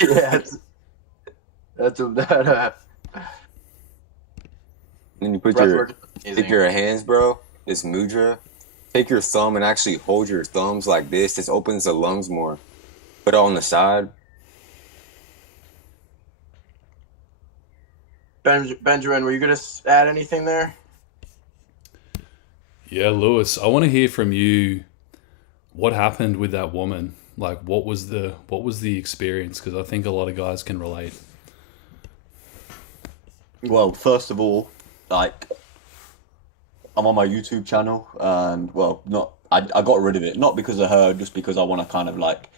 Yeah, that. Then you put take your hands, bro. This mudra. Take your thumb and actually hold your thumbs like this. This opens the lungs more. Put it on the side. Benjamin, were you gonna add anything there? Yeah, Lewis, I want to hear from you. What happened with that woman? Like, what was the experience? Because I think a lot of guys can relate. Well, first of all, like I'm on my YouTube channel, and well, not I got rid of it not because of her, just because I want to kind of like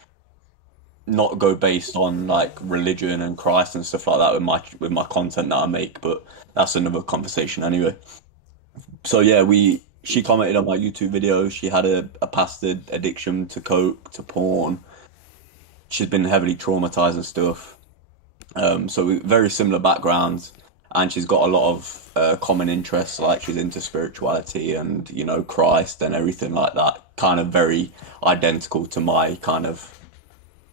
not go based on like religion and Christ and stuff like that with my content that I make. But that's another conversation anyway. So yeah, we she commented on my YouTube video. She had a past addiction to coke, to porn. She's been heavily traumatized and stuff. Very similar backgrounds, and she's got a lot of common interests. Like she's into spirituality and Christ and everything like that. Kind of very identical to my kind of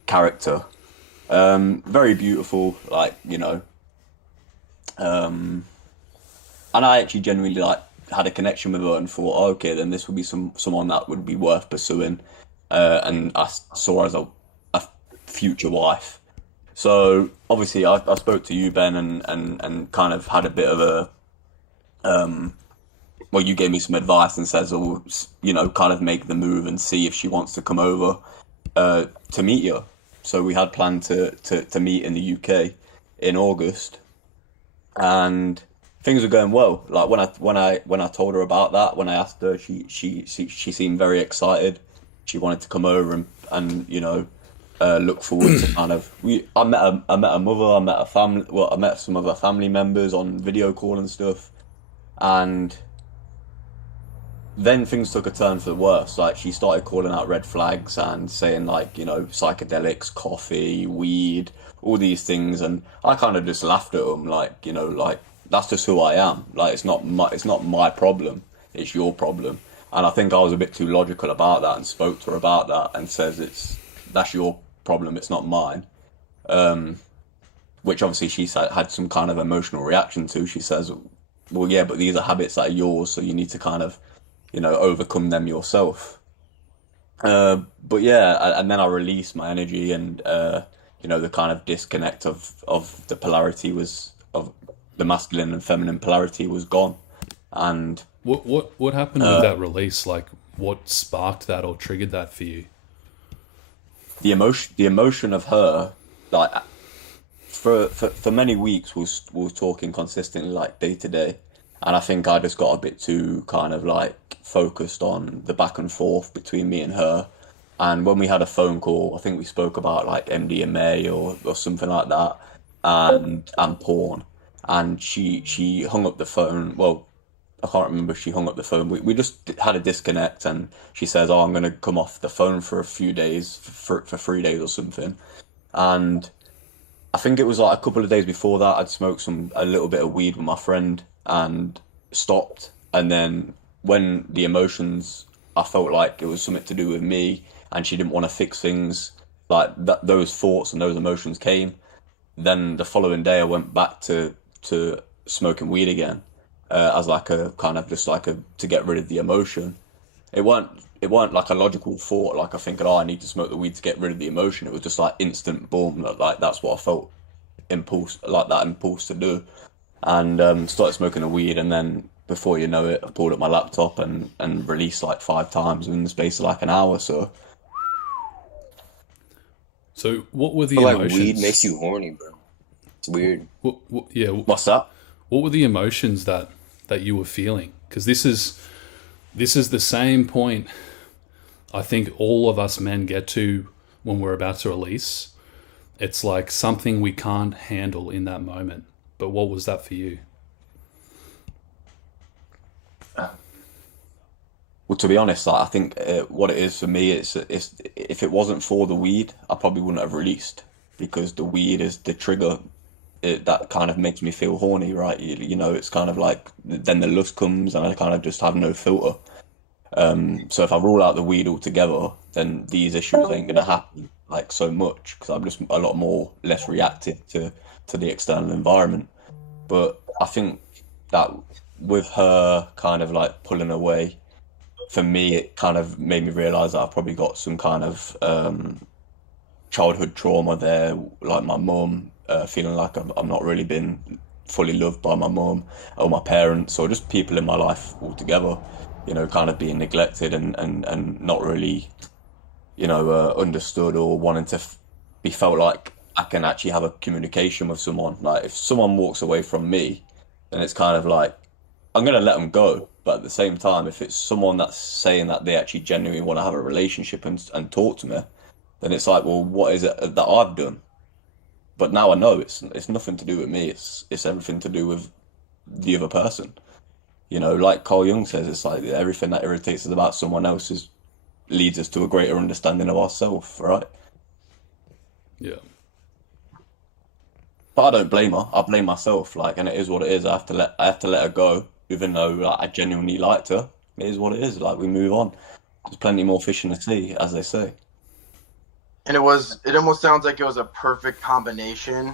character. Very beautiful, and I actually genuinely had a connection with her and thought, oh, okay, then this would be someone that would be worth pursuing. And I saw her as a future wife. So obviously I spoke to you, Ben, and kind of had a bit of a well, you gave me some advice and says, oh, kind of make the move and see if she wants to come over to meet you. So we had planned to meet in the UK in August, and things were going well. Like when I told her about that, when I asked her, she seemed very excited. She wanted to come over and look forward to kind of. I met her mother. I met her family. Well, I met some of her family members on video call and stuff, and then things took a turn for the worse. Like she started calling out red flags and saying psychedelics, coffee, weed, all these things, and I kind of just laughed at them, like that's just who I am. Like it's not my problem, it's your problem. And I think I was a bit too logical about that and spoke to her about that and says that's your problem, it's not mine. Which obviously she had some kind of emotional reaction to. She says, well, yeah, but these are habits that are yours, so you need to kind of overcome them yourself. But yeah, and then I released my energy, and the kind of disconnect of the polarity of the masculine and feminine polarity was gone. And what happened with that release? Like, what sparked that or triggered that for you? The emotion of her, like for many weeks, was talking consistently, like day to day. And I think I just got a bit too kind of like focused on the back and forth between me and her. And when we had a phone call, I think we spoke about like MDMA or something like that, and porn. And she hung up the phone. Well, I can't remember if she hung up the phone. We just had a disconnect, and she says, oh, I'm going to come off the phone for a few days, for 3 days or something. And I think it was like a couple of days before that, I'd smoked a little bit of weed with my friend and stopped. And then when the emotions, I felt like it was something to do with me, and she didn't want to fix things, like those thoughts and those emotions came. Then the following day I went back to smoking weed again, as like a kind of just like to get rid of the emotion. It weren't like a logical thought, like I thinking, oh, I need to smoke the weed to get rid of the emotion. It was just like instant boom, like that's what I felt impulse to do. And started smoking the weed, and then before you know it, I pulled up my laptop and released like 5 times in the space of like an hour. So what were the I feel emotions? like weed makes you horny, bro. It's weird. what's that? What were the emotions that you were feeling? Because this is the same point I think all of us men get to when we're about to release. It's like something we can't handle in that moment. But what was that for you? Well, to be honest, like, I think what it is for me, it's if it wasn't for the weed, I probably wouldn't have released, because the weed is the trigger. That kind of makes me feel horny, right? It's kind of like then the lust comes, and I kind of just have no filter. So if I rule out the weed altogether, then these issues ain't gonna happen like so much, because I'm just a lot less reactive to the external environment. But I think that with her kind of like pulling away, for me, it kind of made me realize that I've probably got some kind of childhood trauma there, like my mum feeling like I'm not really been fully loved by my mum or my parents, or just people in my life altogether, kind of being neglected and not really, understood, or wanting to be felt like I can actually have a communication with someone. Like if someone walks away from me, then it's kind of like I'm gonna let them go. But at the same time, if it's someone that's saying that they actually genuinely want to have a relationship and talk to me, then it's like, well, what is it that I've done? But now I know it's nothing to do with me. It's everything to do with the other person. You know, like Carl Jung says, it's like everything that irritates us about someone else leads us to a greater understanding of ourselves, right? Yeah. But I don't blame her. I blame myself. Like, and it is what it is. I have to let her go, even though like, I genuinely liked her. It is what it is. Like, we move on. There's plenty more fish in the sea, as they say. And it almost sounds like it was a perfect combination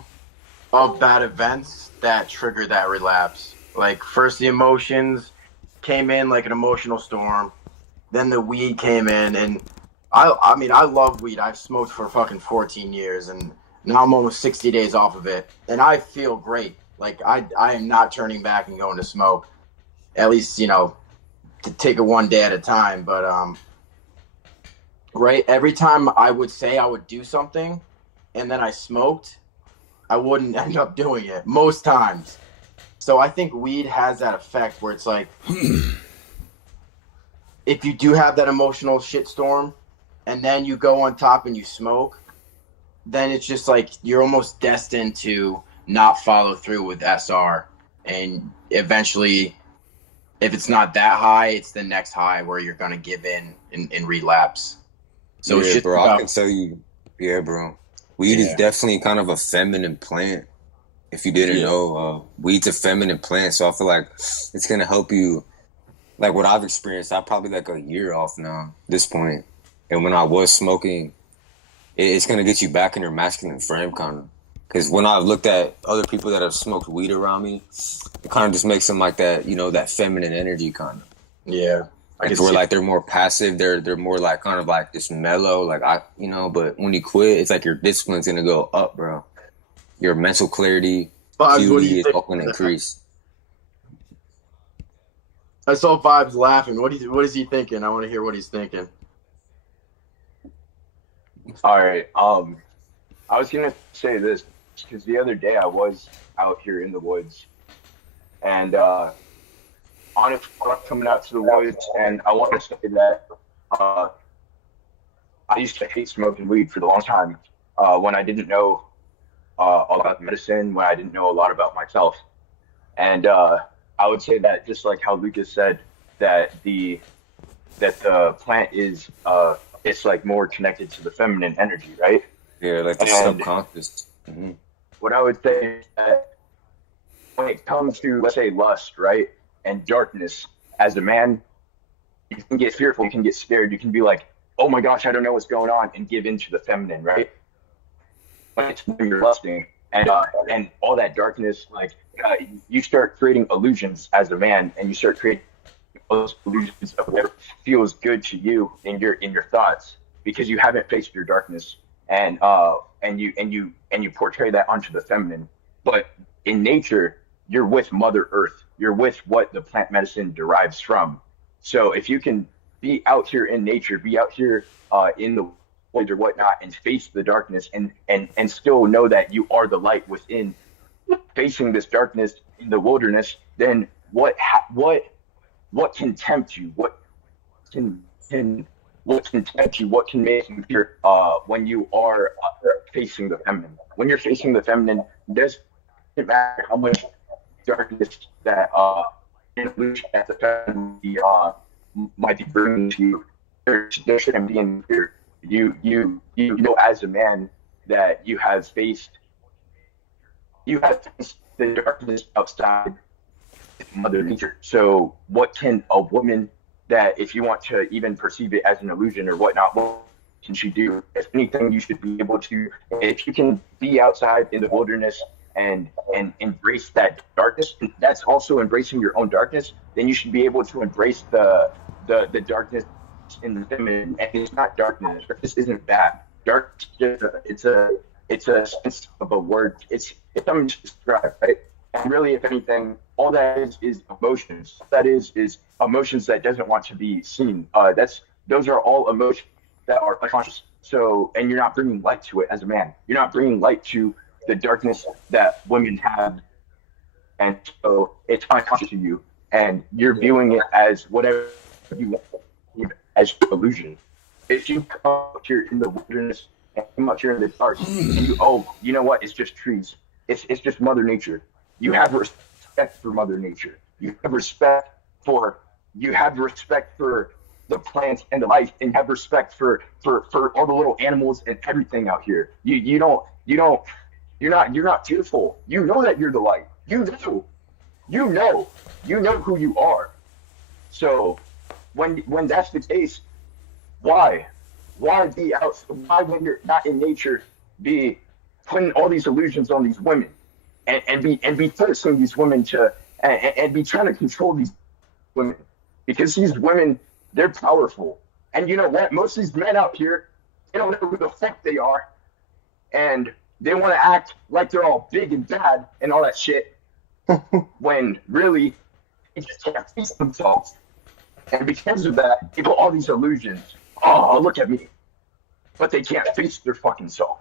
of bad events that triggered that relapse. Like, first the emotions came in like an emotional storm, then the weed came in, and I mean, I love weed. I've smoked for fucking 14 years, and now I'm almost 60 days off of it, and I feel great. Like, I am not turning back and going to smoke, at least, you know, to take it one day at a time. But right, every time I would say I would do something and then I smoked, I wouldn't end up doing it most times. So I think weed has that effect where it's like, if you do have that emotional shitstorm and then you go on top and you smoke, then it's just like you're almost destined to not follow through with SR. And eventually, if it's not that high, it's the next high where you're going to give in relapse. So it's yeah, just bro, about, I can tell you, yeah, bro. Weed is definitely kind of a feminine plant. If you didn't know, weed's a feminine plant, so I feel like it's gonna help you. Like what I've experienced, I'm probably like a year off now at this point. And when I was smoking, it's gonna get you back in your masculine frame, kind of. Because when I've looked at other people that have smoked weed around me, it kind of just makes them like that, you know, that feminine energy, kind of. yeah. It's where like they're more passive, they're more like kind of like just mellow, like you know. But when you quit, it's like your discipline's gonna go up, bro. Your mental clarity, acuity is all gonna increase. I saw Vibes laughing. What is he thinking? I want to hear what he's thinking. All right. I was gonna say this because the other day I was out here in the woods, and honestly, coming out to the woods, and I want to say that I used to hate smoking weed for the long time when I didn't know all about medicine, when I didn't know a lot about myself, and I would say that just like how Lucas said that the plant is it's like more connected to the feminine energy, right? Yeah, like the subconscious. Mm-hmm. What I would say is that when it comes to, let's say, lust, right, and darkness, as a man, you can get fearful, you can get scared, you can be like, oh my gosh, I don't know what's going on, and give in to the feminine, right? When it's when you're lusting and all that darkness, like you start creating illusions as a man, and you start creating those illusions of whatever feels good to you in your thoughts, because you haven't faced your darkness, and you portray that onto the feminine. But in nature, you're with Mother Earth. You're with what the plant medicine derives from. So if you can be out here in nature, be out here in the woods or whatnot, and face the darkness, and still know that you are the light within, facing this darkness in the wilderness, then what can tempt you? What can tempt you? What can make you fear when you are facing the feminine? When you're facing the feminine, it doesn't matter how much darkness that illusion that the feminine might be bringing to you. There shouldn't be any fear. You know as a man that you have faced the darkness outside Mother Nature. So what can a woman, that if you want to even perceive it as an illusion or whatnot, what can she do? If anything, you should be able to, if you can be outside in the wilderness and embrace that darkness, that's also embracing your own darkness, then you should be able to embrace the darkness in the feminine. And it's not darkness. Darkness isn't bad. Dark is just it's a sense of a word. It's something to describe, right? And really, if anything, all that is emotions. That is emotions that doesn't want to be seen. Those are all emotions that are unconscious. So, and you're not bringing light to it as a man. You're not bringing light to the darkness that women have and so it's unconscious to you, and you're viewing it as whatever you want, as illusion. If you come out here in the wilderness and come out here in the dark, and you know what? It's just trees. It's just Mother Nature. You have respect for Mother Nature. You have respect for the plants and the life, and have respect for all the little animals and everything out here. You're not fearful. You know that you're the light. You know who you are. So when that's the case, why be out? Why, when you're not in nature, be putting all these illusions on these women, and be forcing these women to and be trying to control these women, because these women, they're powerful. And you know what? Most of these men out here, they don't know who the fuck they are, and they want to act like they're all big and bad and all that shit, when really they just can't face themselves. And because of that, they put all these illusions. Oh, look at me. But they can't face their fucking self.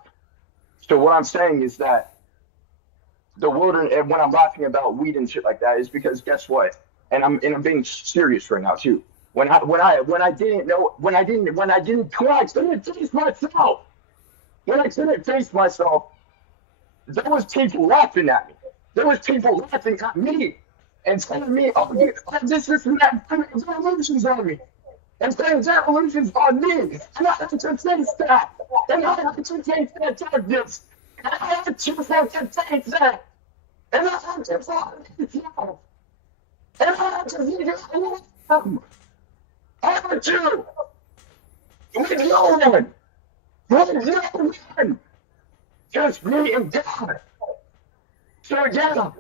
So what I'm saying is that the wilderness, and when I'm laughing about weed and shit like that, is because guess what? And I'm being serious right now too. When I couldn't face myself, there was people laughing at me. There was people laughing at me and telling me, oh, this and that, their illusions on me. And saying their illusions on me. And I had to face that. And I had to face that darkness. And I had to fucking face that. And I had to find myself. And I had to figure out I had to. With no one. With no one. Just me and God. So yeah,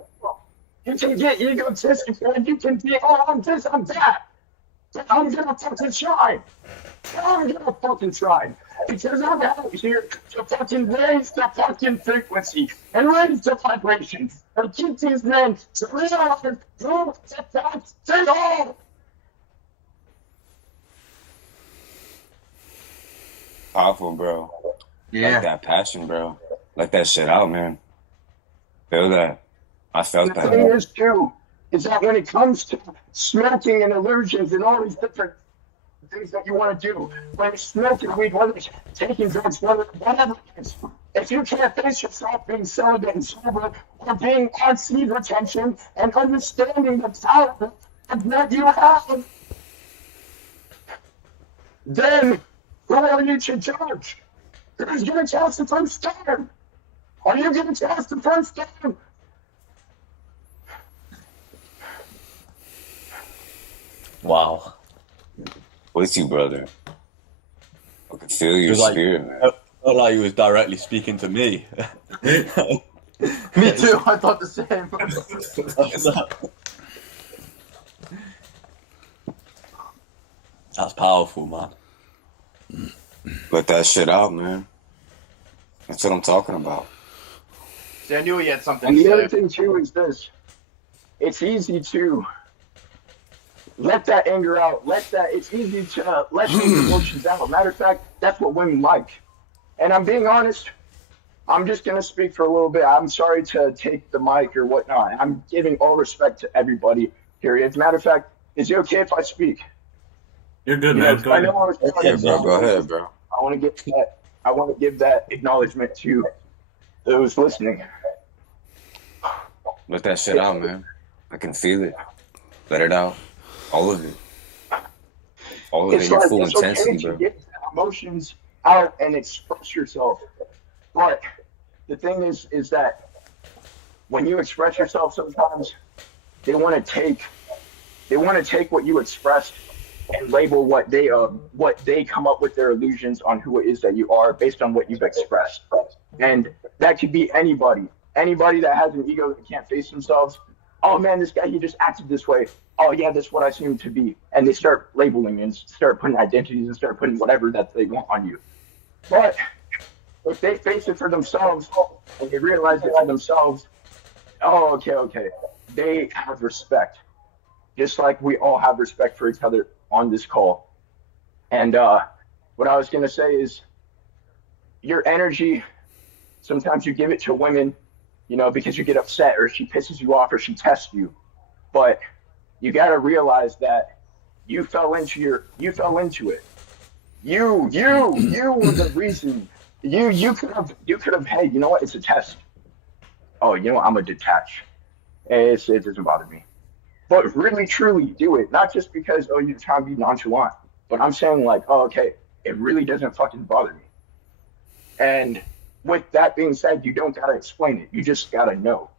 you can get egotistical and you can be, oh, I'm this, I'm that. But I'm gonna fucking try. I'm gonna fucking try. Because I'm out here to fucking raise the fucking frequency and raise the vibrations and keep these men to realize who the fuck they are. Powerful, bro. Yeah. Like that passion, bro. Let that shit out, man. Feel that. I felt The that. thing is too, is that when it comes to smoking and illusions and all these different things that you want to do, whether it's smoking weed, whether it's taking drugs, whatever it is, if you can't face yourself being celibate and sober, or being on seed retention and understanding the power of what you have, then who are you to judge? Who's going to tell us the first time? Are you going to tell us the first time? Wow. With you, brother. I can feel your It was like- spirit, man. Felt like he was directly speaking to me. Me too. I thought the same. That's powerful, man. Let that shit out, man. That's what I'm talking about. See, I knew he had something And the to other say. thing too is this: it's easy to let that anger out. It's easy to let those emotions out. Matter of fact, that's what women like. And I'm being honest. I'm just gonna speak for a little bit. I'm sorry to take the mic or whatnot. I'm giving all respect to everybody here. As a matter of fact, is it okay if I speak? You're good, You man. know, Go I ahead. know I was Yeah, bro. Go ahead, bro. I want to give that acknowledgement to those listening. Let that shit out, man. I can feel it. Let it out. All of it. All of it. It's Your like full it's okay intensity, to bro. get emotions out and express yourself. But the thing is that when you express yourself, sometimes they want to take what you expressed and label what they come up with their illusions on who it is that you are based on what you've expressed. And that could be anybody that has an ego that can't face themselves. Oh man, this guy, he just acted this way. Oh yeah, that's what I seem to be. And they start labeling and start putting identities and start putting whatever that they want on you. But if they face it for themselves and they realize it for themselves, oh, okay, they have respect. Just like we all have respect for each other on this call. And what I was going to say is your energy, sometimes you give it to women you know, because you get upset or she pisses you off or she tests you. But you got to realize that you fell into it. You were the reason. You could have. Hey, you know what? It's a test. Oh, you know what? I'm gonna detach. It doesn't bother me. But really, truly do it. Not just because you're trying to be nonchalant. But I'm saying like, oh, okay, it really doesn't fucking bother me. And with that being said, you don't gotta explain it. You just gotta know.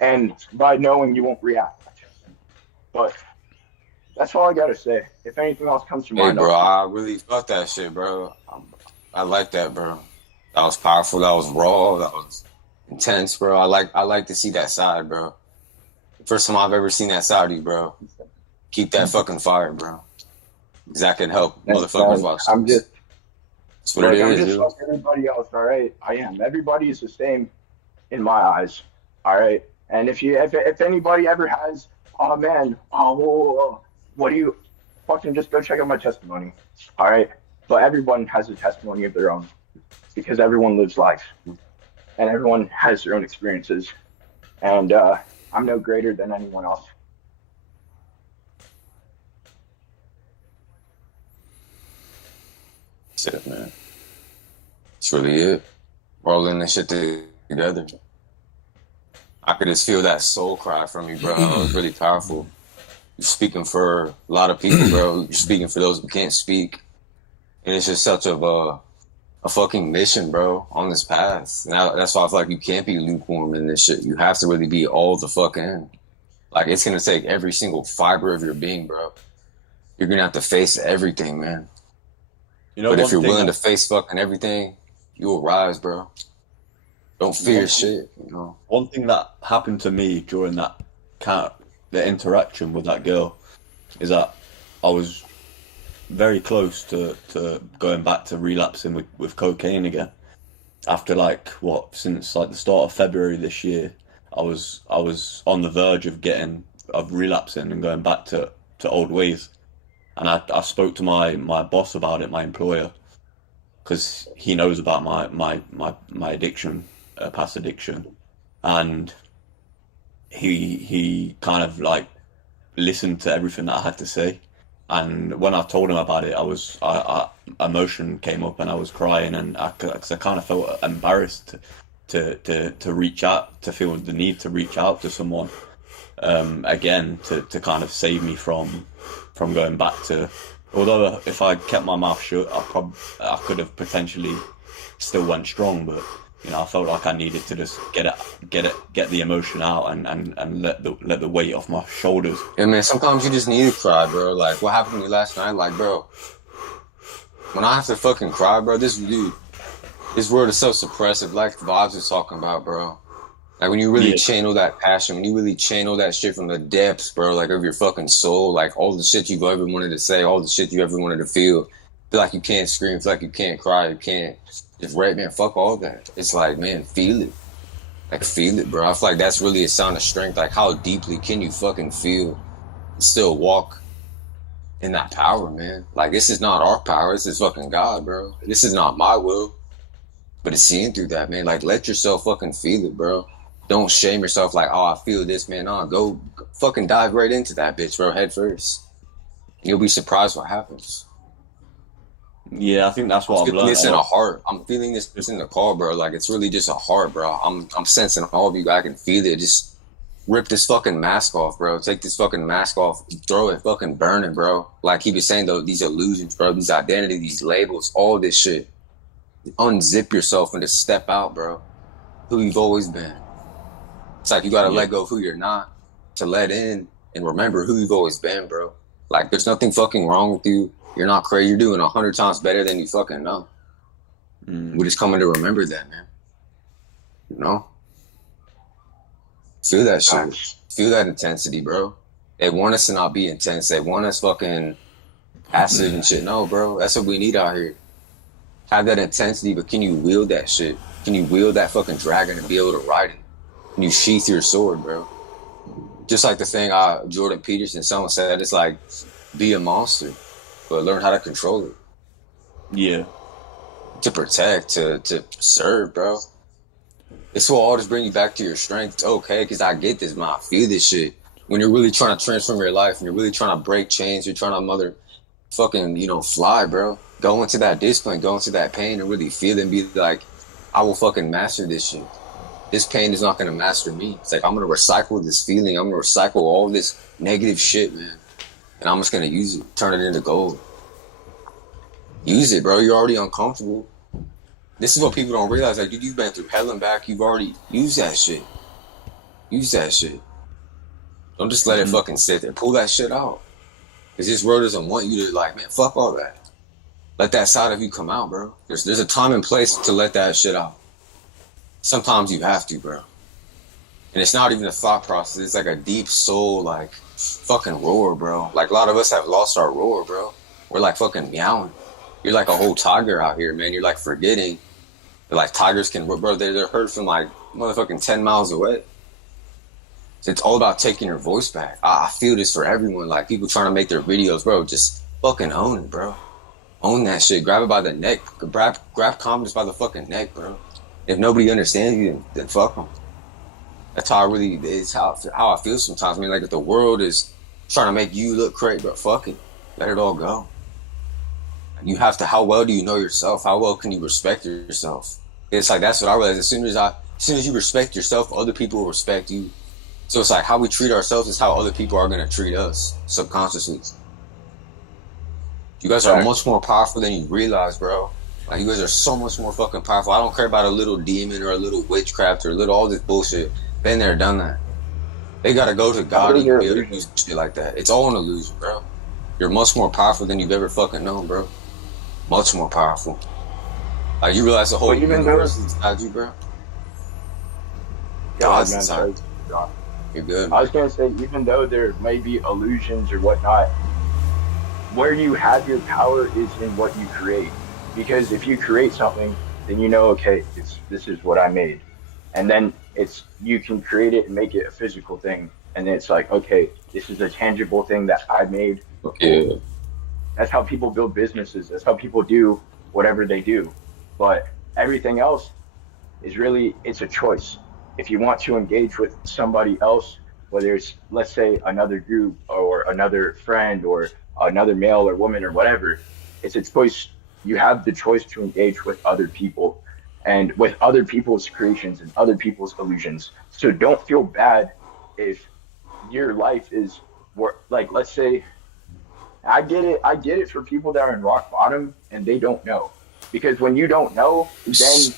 And by knowing, you won't react. But that's all I gotta say. If anything else comes to mind, bro, I really fuck that shit, bro. I like that, bro. That was powerful. That was raw. That was intense, bro. I like to see that side, bro. First time I've ever seen that side of you, bro. Keep that fucking fire, bro. Because that can help motherfuckers watch. I'm just. That's what it I'm is, just like everybody else, all right? I am. Everybody is the same in my eyes, all right? And if anybody ever has, oh man, what do you fucking just go check out my testimony, all right? But everyone has a testimony of their own because everyone lives life and everyone has their own experiences. And I'm no greater than anyone else. That's it, man. That's really it. We're all in this shit together. I could just feel that soul cry from you, bro. It was really powerful. You're speaking for a lot of people, bro. You're speaking for those who can't speak. And it's just such a fucking mission, bro, on this path. Now that's why I feel like you can't be lukewarm in this shit. You have to really be all the fuck in. Like, it's gonna take every single fiber of your being, bro. You're gonna have to face everything, man. You know, but if you're willing to face fucking everything, you'll rise, bro. Don't fear shit, you know. One thing that happened to me during that the interaction with that girl is that I was very close to going back to relapsing with cocaine again. After since the start of February this year, I was on the verge of relapsing and going back to old ways. And I spoke to my boss about it, my employer, because he knows about my addiction, past addiction, and he kind of like listened to everything that I had to say. And when I told him about it, emotion came up and I was crying, and I kind of felt embarrassed to reach out, to feel the need to reach out to someone again to kind of save me from going back to. Although if I kept my mouth shut, I could have potentially still went strong, but you know, I felt like I needed to just get the emotion out and let the weight off my shoulders. Yeah, man, sometimes you just need to cry, bro. Like, what happened to me last night? Like, bro, when I have to fucking cry, bro, this word is so suppressive. Like Vibes is talking about, bro. Like, when you really channel that passion, when you really channel that shit from the depths, bro, like, of your fucking soul, like, all the shit you've ever wanted to say, all the shit you ever wanted to feel like you can't scream, feel like you can't cry, you can't just rap, man, fuck all that. It's like, man, feel it. Like, feel it, bro. I feel like that's really a sign of strength. Like, how deeply can you fucking feel and still walk in that power, man? Like, this is not our power. This is fucking God, bro. This is not my will. But it's seeing through that, man. Like, let yourself fucking feel it, bro. Don't shame yourself like, oh, I feel this, man. No, go fucking dive right into that bitch, bro, head first. You'll be surprised what happens. Yeah, I think that's what I've learned. This in a heart. I'm feeling this in the car, bro. Like, it's really just a heart, bro. I'm sensing all of you. I can feel it. Just rip this fucking mask off, bro. Take this fucking mask off. Throw it. Fucking burn it, bro. Like he was saying, though, these illusions, bro. These identities, these labels, all this shit. Unzip yourself and just step out, bro. Who you've always been. It's like you gotta let go of who you're not to let in and remember who you've always been, bro. Like, there's nothing fucking wrong with you. You're not crazy. You're doing 100 times better than you fucking know. We're just coming to remember that, man. You know? Feel that shit. Feel that intensity, bro. They want us to not be intense. They want us fucking passive and shit. No, bro. That's what we need out here. Have that intensity, but can you wield that shit? Can you wield that fucking dragon and be able to ride it? Can you sheath your sword, bro? Just like the thing Jordan Peterson, someone said, it's like, be a monster, but learn how to control it. Yeah. To protect, to serve, bro. This will all just bring you back to your strength. It's okay, because I get this, man. I feel this shit. When you're really trying to transform your life, and you're really trying to break chains, you're trying to fly, bro. Go into that discipline, go into that pain, and really feel it and be like, I will fucking master this shit. This pain is not going to master me. It's like, I'm going to recycle this feeling. I'm going to recycle all this negative shit, man. And I'm just going to use it, turn it into gold. Use it, bro. You're already uncomfortable. This is what people don't realize. Like, you've been through hell and back. You've already used that shit. Use that shit. Don't just let it fucking sit there. Pull that shit out. Because this world doesn't want you to, like, man, fuck all that. Let that side of you come out, bro. There's a time and place to let that shit out. Sometimes you have to, bro. And it's not even a thought process. It's like a deep soul, like, fucking roar, bro. Like, a lot of us have lost our roar, bro. We're like fucking meowing. You're like a whole tiger out here, man. You're like forgetting that, like, tigers can, bro, they're heard from like motherfucking 10 miles away. So it's all about taking your voice back. I feel this for everyone. Like, people trying to make their videos, bro, just fucking own it, bro. Own that shit. Grab it by the neck. Grab comments by the fucking neck, bro. If nobody understands you, then fuck them. That's how I really is how I feel sometimes. I mean, like, if the world is trying to make you look crazy, bro, fuck it. Let it all go. You have to. How well do you know yourself? How well can you respect yourself? It's like, that's what I realized. As soon as you respect yourself, other people will respect you. So it's like, how we treat ourselves is how other people are gonna treat us subconsciously. You guys are much more powerful than you realize, bro. Like, you guys are so much more fucking powerful. I don't care about a little demon or a little witchcraft or a little all this bullshit. Been there, done that. They gotta go to God and be able to do shit like that. It's all an illusion, bro. You're much more powerful than you've ever fucking known, bro. Much more powerful. Like, you realize the whole universe is inside you, bro. God's inside you. You're good. I was gonna say, even though there may be illusions or whatnot, where you have your power is in what you create. Because if you create something, then you know, okay, this is what I made. And then you can create it and make it a physical thing. And then it's like, okay, this is a tangible thing that I made. Yeah. That's how people build businesses. That's how people do whatever they do. But everything else is really, it's a choice. If you want to engage with somebody else, whether it's, let's say, another group or another friend or another male or woman or whatever, it's a choice. You have the choice to engage with other people and with other people's creations and other people's illusions. So don't feel bad if your life is, like, let's say, I get it for people that are in rock bottom and they don't know. Because when you don't know, then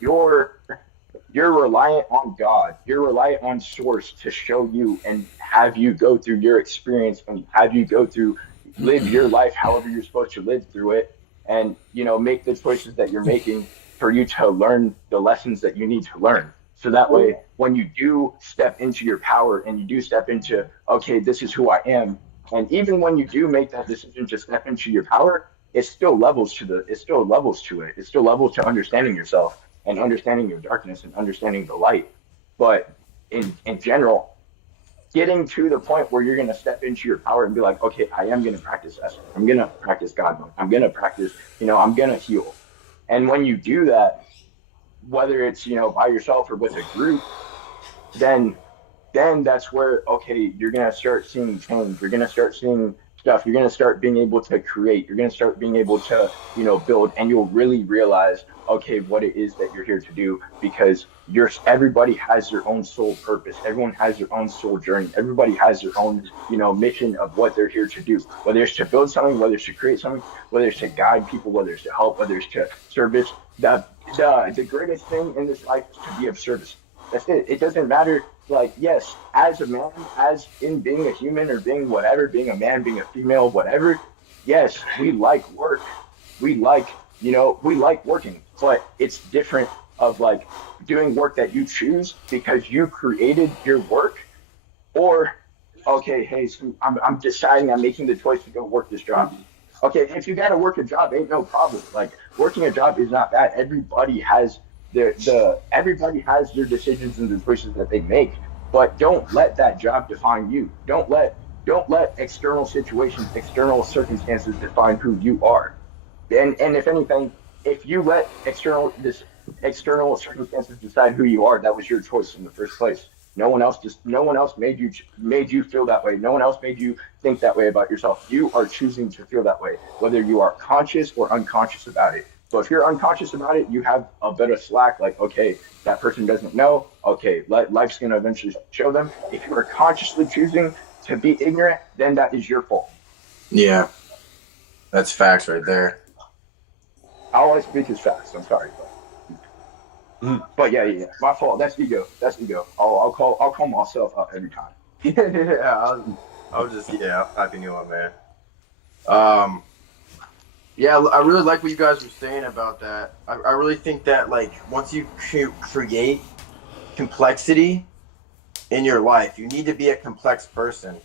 you're reliant on God. You're reliant on Source to show you and have you go through your experience and have you go through, live your life however you're supposed to live through it, and, you know, make the choices that you're making for you to learn the lessons that you need to learn. So that way, when you do step into your power and you do step into, okay, this is who I am, and even when you do make that decision to step into your power, it still levels to it. It still levels to understanding yourself and understanding your darkness and understanding the light. But in general, getting to the point where you're going to step into your power and be like, okay, I am going to practice Esther. I'm going to practice God mode. I'm going to practice, I'm going to heal. And when you do that, whether it's, by yourself or with a group, then that's where, okay, you're going to start seeing change. You're going to start seeing stuff. You're going to start being able to create. You're going to start being able to, build, and you'll really realize, okay, what it is that you're here to do, because everybody has their own soul purpose. Everyone has their own soul journey. Everybody has their own, mission of what they're here to do, whether it's to build something, whether it's to create something, whether it's to guide people, whether it's to help, whether it's to service. The greatest thing in this life is to be of service. That's it. It doesn't matter. Like, yes, as a man, as in being a human or being whatever, being a man, being a female, whatever, yes, we like work. We like working, but it's different of like doing work that you choose because you created your work, or, okay, hey, so I'm deciding, I'm making the choice to go work this job. Okay, if you got to work a job, ain't no problem. Like, working a job is not bad. Everybody has their decisions and the choices that they make, but don't let that job define you. Don't let external situations, external circumstances define who you are. And if anything, if you let external circumstances decide who you are. That was your choice in the first place. No one else made you feel that way. No one else made you think that way about yourself. You are choosing to feel that way, whether you are conscious or unconscious about it. So if you're unconscious about it, you have a bit of slack. Like, okay, that person doesn't know. Okay, life's gonna eventually show them. If you are consciously choosing to be ignorant, then that is your fault. Yeah, that's facts right there. All I speak is facts. I'm sorry. But yeah, my fault. That's ego. I'll call myself out every time. Yeah, I was just hyping you up, man. Yeah, I really like what you guys were saying about that. I really think that, like, once you create complexity in your life, you need to be a complex person,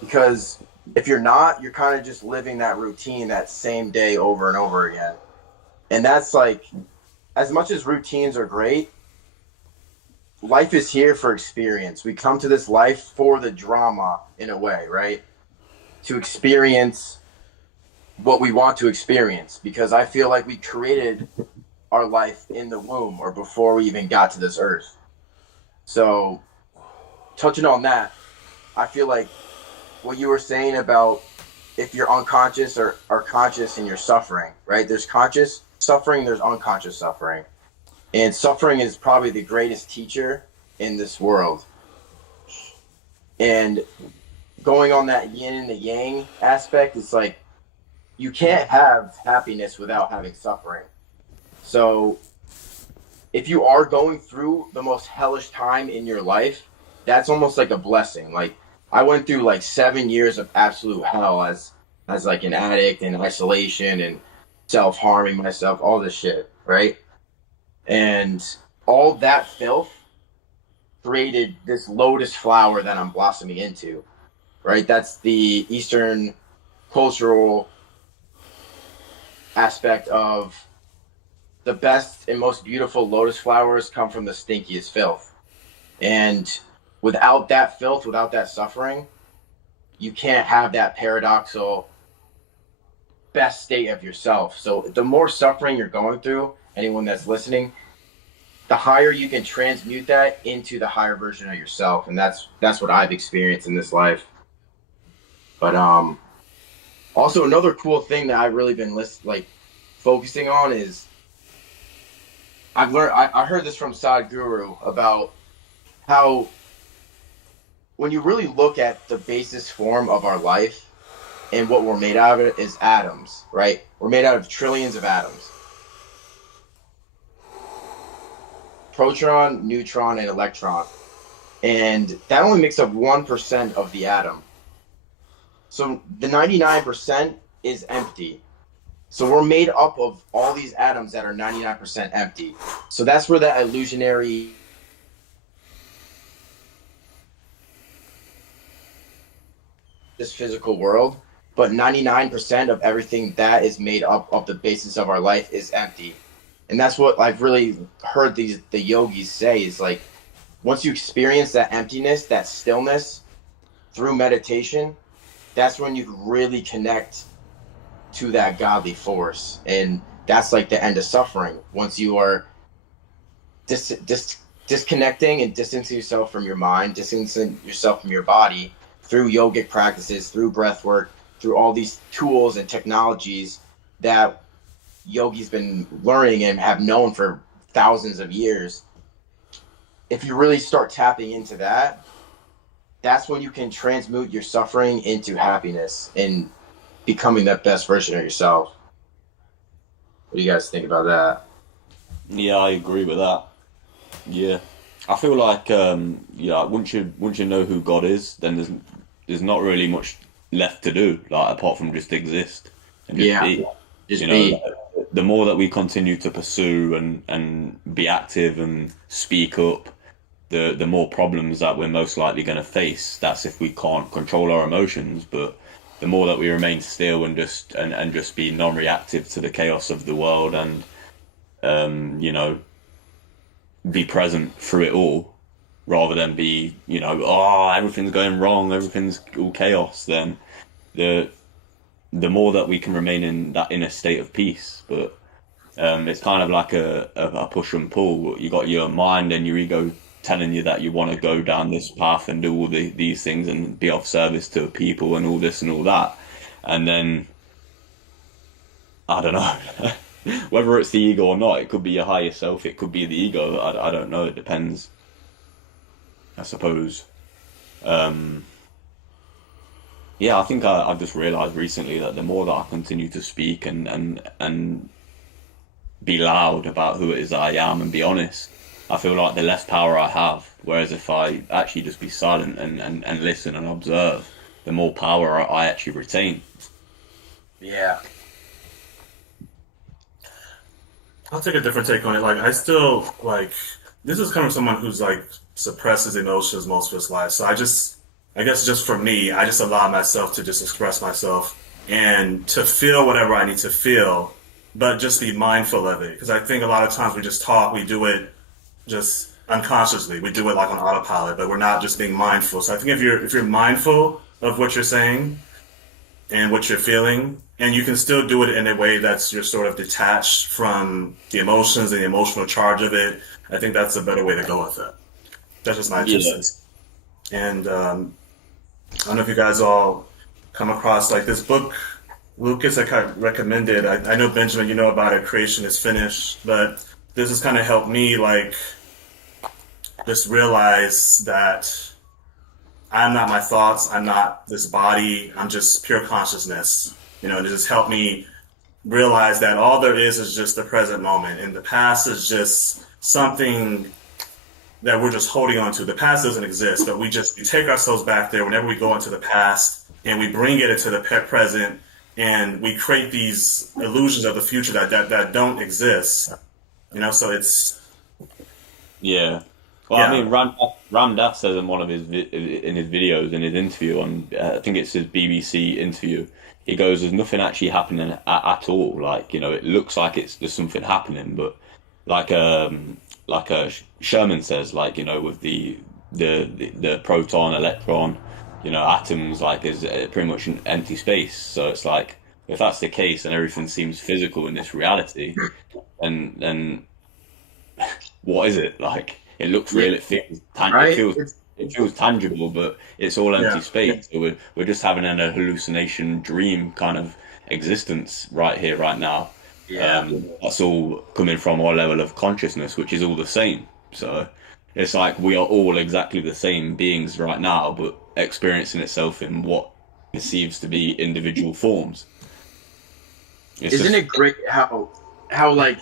because if you're not, you're kind of just living that routine, that same day over and over again. And that's like, as much as routines are great, life is here for experience. We come to this life for the drama, in a way, right? To experience what we want to experience, because I feel like we created our life in the womb or before we even got to this earth. So, touching on that, I feel like what you were saying about if you're unconscious or conscious and you're suffering, right? There's conscious suffering, there's unconscious suffering. And suffering is probably the greatest teacher in this world. And going on that yin and the yang aspect, it's like you can't have happiness without having suffering. So if you are going through the most hellish time in your life, that's almost like a blessing. Like, I went through like 7 years of absolute hell as like an addict and isolation and self-harming myself, all this shit, right? And all that filth created this lotus flower that I'm blossoming into, right? That's the Eastern cultural aspect of the best and most beautiful lotus flowers come from the stinkiest filth. And without that filth, without that suffering, you can't have that paradoxical best state of yourself. So the more suffering you're going through, anyone that's listening, the higher you can transmute that into the higher version of yourself. And that's what I've experienced in this life. But also another cool thing that I've really been focusing on is I heard this from Sadhguru about how when you really look at the basis form of our life and what we're made out of is atoms, right? We're made out of trillions of atoms. Proton, neutron, and electron. And that only makes up 1% of the atom. So the 99% is empty. So we're made up of all these atoms that are 99% empty. So that's where that illusionary this physical world, but 99% of everything that is made up of the basis of our life is empty. And that's what I've really heard the yogis say is like, once you experience that emptiness, that stillness through meditation, that's when you really connect to that godly force. And that's like the end of suffering. Once you are disconnecting and distancing yourself from your mind, distancing yourself from your body through yogic practices, through breath work, through all these tools and technologies that yogis been learning and have known for thousands of years. If you really start tapping into that, that's when you can transmute your suffering into happiness and becoming that best version of yourself. What do you guys think about that? Yeah, I agree with that. Yeah, I feel like once you know who God is, then there's not really much left to do, like apart from just exist and just be. Just be. Like, the more that we continue to pursue and be active and speak up, the more problems that we're most likely going to face. That's if we can't control our emotions. But the more that we remain still and just be non-reactive to the chaos of the world and be present through it all, rather than be everything's going wrong, everything's all chaos, then the more that we can remain in that inner state of peace. But It's kind of like a push and pull. You got your mind and your ego telling you that you want to go down this path and do all these things and be of service to people and all this and all that. And then, I don't know, whether it's the ego or not, it could be your higher self, it could be the ego. I don't know. It depends, I suppose. Yeah, I think I've just realized recently that the more that I continue to speak and be loud about who it is that I am and be honest, I feel like the less power I have. Whereas if I actually just be silent and listen and observe, the more power I actually retain. Yeah. I'll take a different take on it. Like, I still, like, this is coming from someone who's, like, suppresses emotions most of his life. So I guess just for me, I just allow myself to just express myself and to feel whatever I need to feel, but just be mindful of it. Because I think a lot of times we just talk, we do it just unconsciously. We do it like on autopilot, but we're not just being mindful. So I think if you're mindful of what you're saying and what you're feeling, and you can still do it in a way that's you're sort of detached from the emotions and the emotional charge of it, I think that's a better way to go with it. That's just my 2 cents. And I don't know if you guys all come across like this book Lucas I recommended. I know, Benjamin, you know about it, Creation is Finished, but this has kind of helped me like just realize that I'm not my thoughts, I'm not this body, I'm just pure consciousness. You know, it just helped me realize that all there is just the present moment, and the past is just something that we're just holding on to. The past doesn't exist, but we take ourselves back there whenever we go into the past and we bring it into the present, and we create these illusions of the future that don't exist. You know, so it's yeah. Well, Yeah. I mean, Ram Dass says in one of his videos, in his interview on, I think it's his BBC interview, he goes, "There's nothing actually happening at all. Like, you know, it looks like there's something happening, but like Sherman says, like, you know, with the proton, electron, you know, atoms, like, is pretty much an empty space. So it's like, if that's the case and everything seems physical in this reality, then what is it? Like, it looks real, it feels Right? it feels tangible, but it's all empty Yeah. space. So we're just having a hallucination dream kind of existence right here, right now. Yeah. That's all coming from our level of consciousness, which is all the same. So it's like we are all exactly the same beings right now, but experiencing itself in what perceives to be individual forms. Isn't it great how like,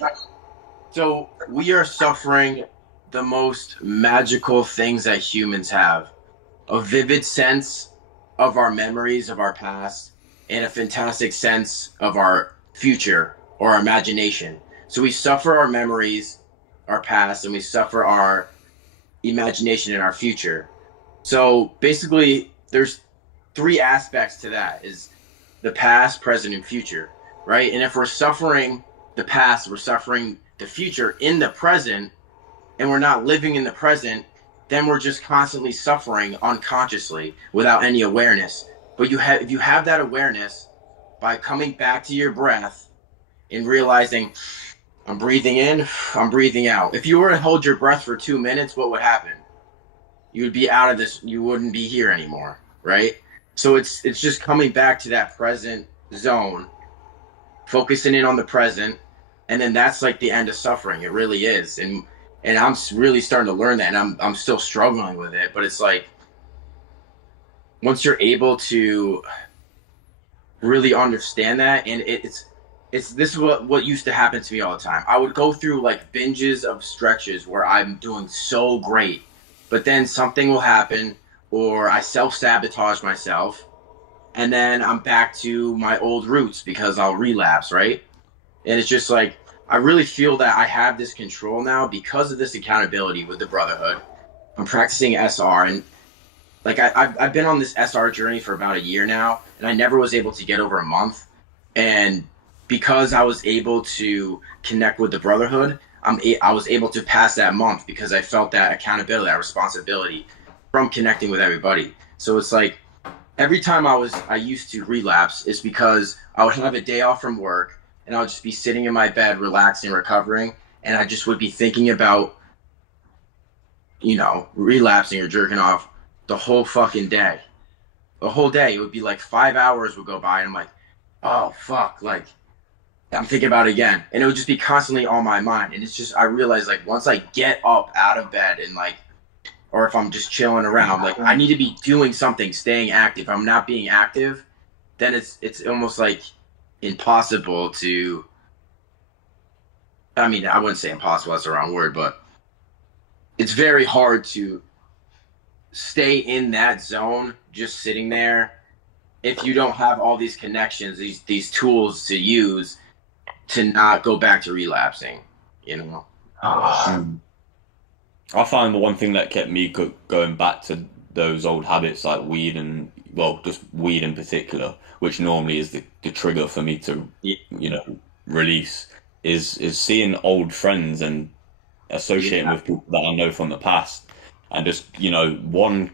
so we are suffering the most magical things that humans have, a vivid sense of our memories of our past and a fantastic sense of our future or our imagination. So we suffer our memories, our past, and we suffer our imagination in our future. So basically there's 3 aspects to that: is the past, present, and future, right? And if we're suffering the past, we're suffering the future in the present, and we're not living in the present, then we're just constantly suffering unconsciously without any awareness. But if you have that awareness by coming back to your breath and realizing, I'm breathing in, I'm breathing out. If you were to hold your breath for 2 minutes, what would happen? You would be out of this, you wouldn't be here anymore, right? So it's just coming back to that present zone, focusing in on the present, and then that's like the end of suffering. It really is. And I'm really starting to learn that, and I'm still struggling with it, but it's like, once you're able to really understand that, and this is what used to happen to me all the time. I would go through like binges of stretches where I'm doing so great, but then something will happen, or I self-sabotage myself, and then I'm back to my old roots because I'll relapse, right? And it's just like, I really feel that I have this control now because of this accountability with the Brotherhood. I'm practicing SR, and like I've been on this SR journey for about a year now, and I never was able to get over a month. And because I was able to connect with the Brotherhood, I was able to pass that month because I felt that accountability, that responsibility from connecting with everybody. So it's like, every time I used to relapse, it's because I would have a day off from work, and I'll just be sitting in my bed, relaxing, recovering, and I just would be thinking about, relapsing or jerking off the whole fucking day. The whole day. It would be like 5 hours would go by, and I'm like, oh, fuck, like, I'm thinking about it again. And it would just be constantly on my mind. And it's just, I realized, like, once I get up out of bed and, like, or if I'm just chilling around, like, I need to be doing something, staying active. If I'm not being active, then it's almost like impossible to, I mean, I wouldn't say impossible, that's the wrong word, but it's very hard to stay in that zone, just sitting there, if you don't have all these connections, these tools to use to not go back to relapsing, I find the one thing that kept me going back to those old habits like weed and, well, just weed in particular, which normally is the trigger for me to, release, is seeing old friends and associating with people that I know from the past. And just, one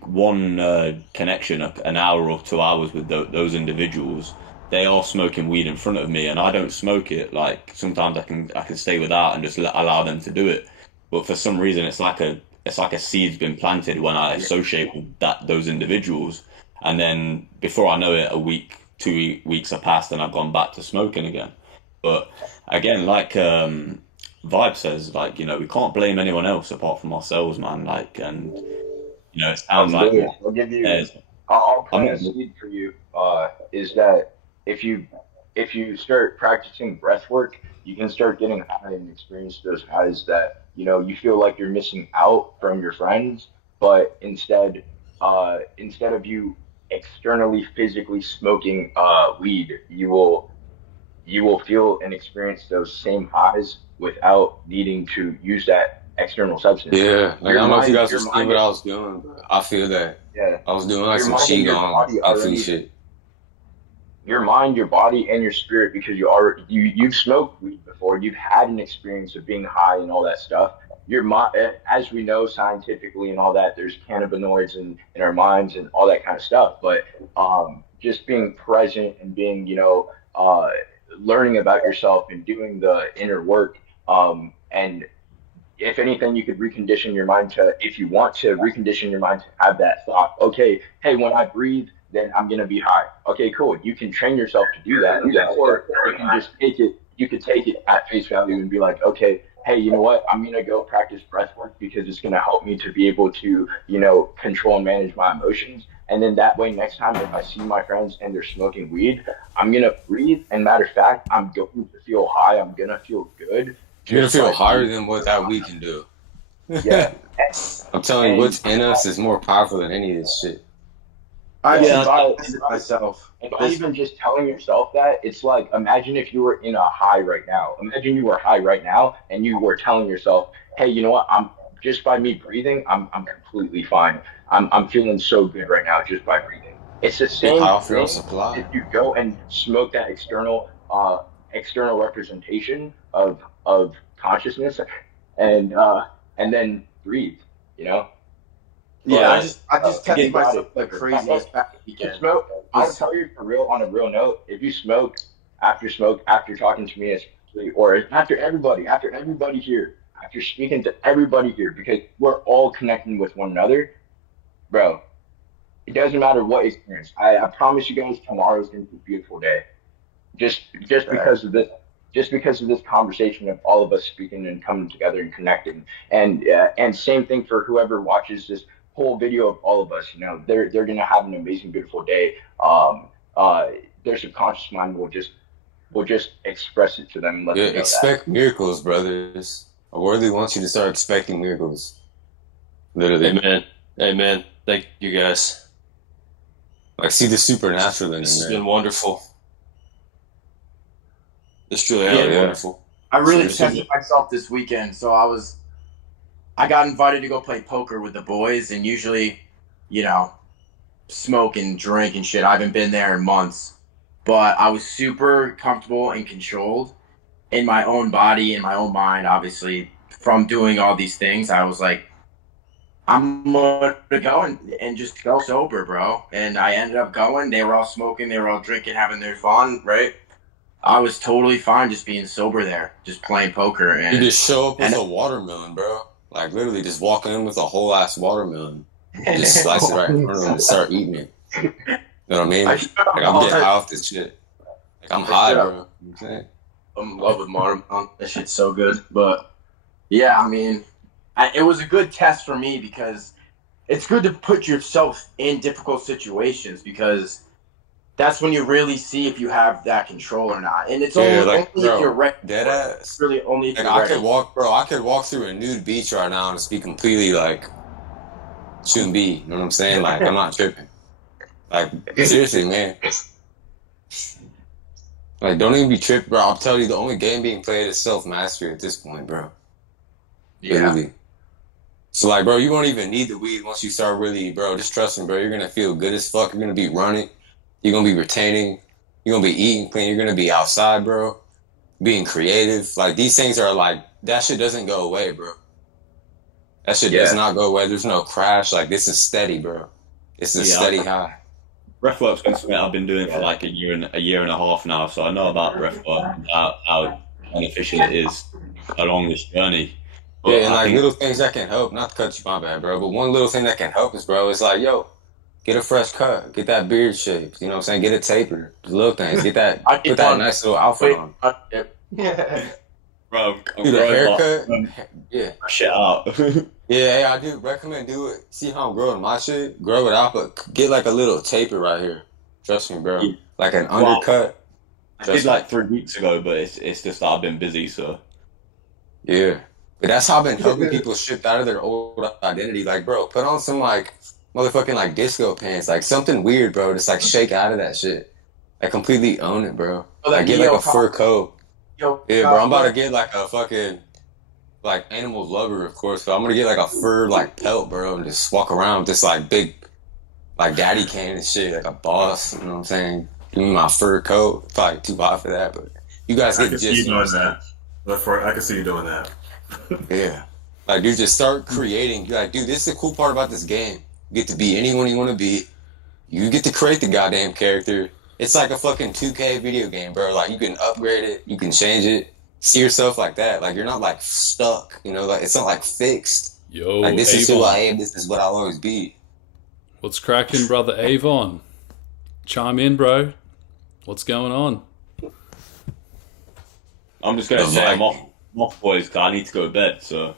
connection, an hour or 2 hours with those individuals, they are smoking weed in front of me, and I don't smoke it. Like, sometimes I can stay without and just allow them to do it. But for some reason, it's like a seed's been planted when I associate with those individuals, and then before I know it, a week, 2 weeks have passed, and I've gone back to smoking again. But again, like Vibe says, like, we can't blame anyone else apart from ourselves, man. Like, and it sounds like I'll give you. I'll plant a seed for you. Is that if you start practicing breath work, you can start getting high and experience those highs that you feel like you're missing out from your friends, but instead of you externally physically smoking weed, you will feel and experience those same highs without needing to use that external substance. Yeah, like, I don't know if you guys were seeing what I was doing, but I feel that. Yeah, I was doing like your some mind and your qigong, body I feel already- shit. Your mind, your body, and your spirit, because you've smoked weed before, you've had an experience of being high and all that stuff. Your mind, as we know scientifically and all that, there's cannabinoids in our minds and all that kind of stuff. But just being present and being, learning about yourself and doing the inner work, and if anything, you could recondition your mind to, if you want to recondition your mind to have that thought, okay, hey, when I breathe, then I'm going to be high. Okay, cool. You can train yourself to do that. Or you can just you could take it at face value and be like, okay, hey, you know what? I'm going to go practice breath work because it's going to help me to be able to, control and manage my emotions. And then that way, next time if I see my friends and they're smoking weed, I'm going to breathe. And matter of fact, I'm going to feel high. I'm going to feel good. You're gonna feel higher than what that weed can do. Yeah. I'm telling you, what's in us is more powerful than any of this shit. I Yeah, advise myself. And by even just telling yourself that, it's like, imagine if you were in a high right now. Imagine you were high right now and you were telling yourself, hey, you know what? I'm just by me breathing, I'm completely fine. I'm feeling so good right now just by breathing. It's the same thing supply. if you go and smoke that external representation of consciousness and then breathe, Yeah, I just tested Get myself body. like crazy this past You weekend. smoke. I'll tell you for real, on a real note, if you smoke after talking to me, especially, or after everybody here, after speaking to everybody here, because we're all connecting with one another, bro. It doesn't matter what experience. I promise you guys, tomorrow's gonna be a beautiful day. Just because of this. Just because of this conversation of all of us speaking and coming together and connecting, and same thing for whoever watches this whole video of all of us. They're gonna have an amazing, beautiful day. Their subconscious mind will just express it to them. And let them know Expect miracles, brothers. I really want you to start expecting miracles. Literally. Amen. Amen. Thank you guys. Like, see the supernatural in This has it, been man. wonderful. This truly has been Yeah. wonderful. I really Seriously. tested myself this weekend. So I got invited to go play poker with the boys, and usually, smoke and drink and shit. I haven't been there in months, but I was super comfortable and controlled in my own body, in my own mind, obviously, from doing all these things. I was like, I'm going to go and just go sober, bro. And I ended up going. They were all smoking. They were all drinking, having their fun, right? I was totally fine just being sober there, just playing poker. And You just show up with a watermelon, bro. Like literally, just walk in with a whole ass watermelon, just slice it right in front of them and start eating it. You know what I mean? Like I'm getting high off this shit. Like I'm high, bro. You know what I'm saying? I'm in love with watermelon. That shit's so good. But yeah, I mean, it was a good test for me because it's good to put yourself in difficult situations because that's when you really see if you have that control or not. And it's only if you're ready. Dead ass. Really only if Like you're I ready. could walk through a nude beach right now and just be completely like shouldn't be. You know what I'm saying? Like I'm not tripping. Like seriously, man. Like don't even be tripping, bro. I'm telling you, the only game being played is self-mastery at this point, bro. Yeah. Literally. So like, bro, you won't even need the weed once you start really, bro. Just trust me, bro. You're gonna feel good as fuck. You're gonna be running. You're gonna be retaining. You're gonna be eating clean. You're gonna be outside, bro. Being creative. Like these things are like that shit doesn't go away, bro. That shit does not go away. There's no crash. Like this is steady, bro. It's a steady high. Breathwork's been something I've been doing for like a year and a half now, so I know about breathwork and how beneficial it is along this journey. But Yeah, and I like think- little things that can help. Not to cut you, my bad, bro. But one little thing that can help is, bro, is like, yo, get a fresh cut, get that beard shaped. You know what I'm saying? Get a taper. The little things. Get that. Put that nice little outfit on. Bro, I'm Dude, a growing haircut. Yeah. shit out. Yeah, hey, I do recommend do it. See how I'm growing my shit? Grow it out, but get like a little taper right here. Trust me, bro. Like an undercut. I did like 3 weeks ago, but it's just that I've been busy, so. Yeah. But that's how I've been helping people shift out of their old identity. Like, bro, put on some like motherfucking like disco pants. Like something weird, bro. Just like shake out of that shit. Like completely own it, bro. Like get like a fur coat. Yeah, bro. I'm about to get like a fucking like animal lover, of course, but I'm gonna get like a fur like pelt, bro, and just walk around with this like big like daddy cane and shit, like a boss. You know what I'm saying? Give me my fur coat. Probably too hot for that, but you guys I get can see just you doing that. I can see you doing that. Yeah. Like, dude, just start creating. Like, dude, this is the cool part about this game. You get to be anyone you want to be. You get to create the goddamn character. It's like a fucking 2K video game, bro. Like, you can upgrade it. You can change it. See yourself like that. Like, you're not, like, stuck. You know, like, it's not, like, fixed. Yo, Like, this is who Avon. I am. This is what I'll always be. What's cracking, brother Avon? Chime in, bro. What's going on? I'm just gonna say I'm off, boys, because I need to go to bed, so.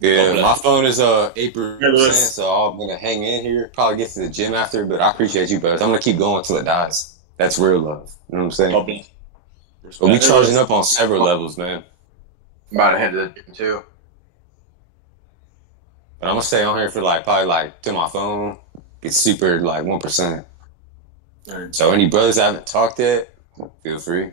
Yeah, my phone is 8%, Lewis. so I'm gonna hang in here. Probably get to the gym after, but I appreciate you, brothers. I'm gonna keep going until it dies. That's real love. You know what I'm saying? God bless. But we charging up on several levels, man. I'm about to head to the gym too. But I'm gonna stay on here for like probably like to my phone. Get super like 1%. Alright. So any brothers I haven't talked yet, feel free.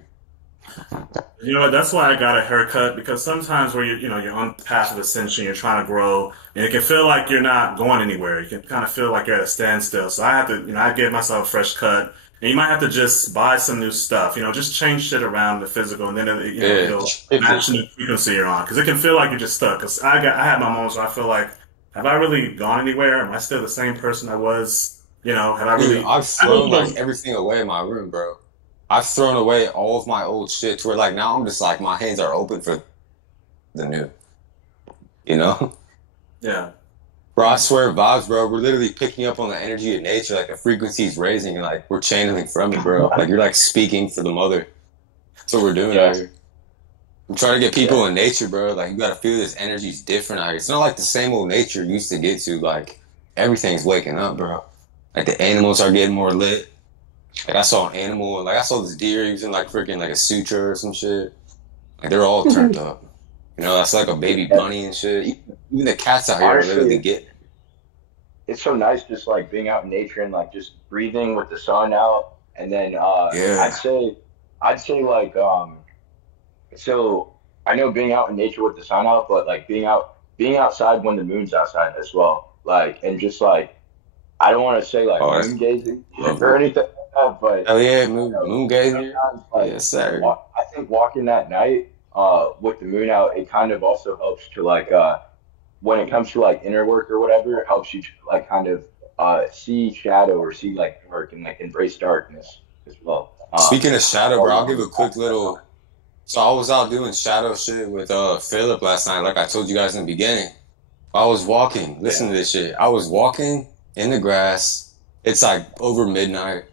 You know what? That's why I got a haircut, because sometimes where you're on the path of ascension, you're trying to grow, and it can feel like you're not going anywhere. You can kind of feel like you're at a standstill. So I have to, I give myself a fresh cut, and you might have to just buy some new stuff. Just change shit around the physical, and then it'll match the frequency you're on. Because it can feel like you're just stuck. Because I had my moments where I feel like, have I really gone anywhere? Am I still the same person I was? Have I really? Dude, I've thrown like everything away in my room, bro. I've thrown away all of my old shit to where like now I'm just like my hands are open for the new. You know? Yeah. Bro, I swear vibes, bro. We're literally picking up on the energy of nature, like the frequency's raising and like we're channeling from it, bro. Like you're like speaking for the mother. That's what we're doing out here. I'm trying to get people in nature, bro. Like you gotta feel this energy's different out here. It's not like the same old nature you used to get to. Like everything's waking up, bro. Like the animals are getting more lit. Like I saw an animal, like I saw this deer using like freaking like a sutra or some shit. Like they're all turned up. That's like a baby bunny and shit. Even the cats out here are literally getting it. It's so nice just like being out in nature and like just breathing with the sun out. And then I'd say like so I know being out in nature with the sun out, but like being outside when the moon's outside as well. Like and just like I don't want to say like moon gazing or anything like that, but oh yeah, moon gazing. Like, yes, sir. I think walking that night with the moon out, it kind of also helps to like when it comes to like inner work or whatever, it helps you to like kind of see shadow or see like dark and like embrace darkness as well. Speaking of shadow, bro, I'll give a quick little. So I was out doing shadow shit with Philip last night, like I told you guys in the beginning. I was walking. Listen to this shit. I was walking in the grass. It's like over midnight.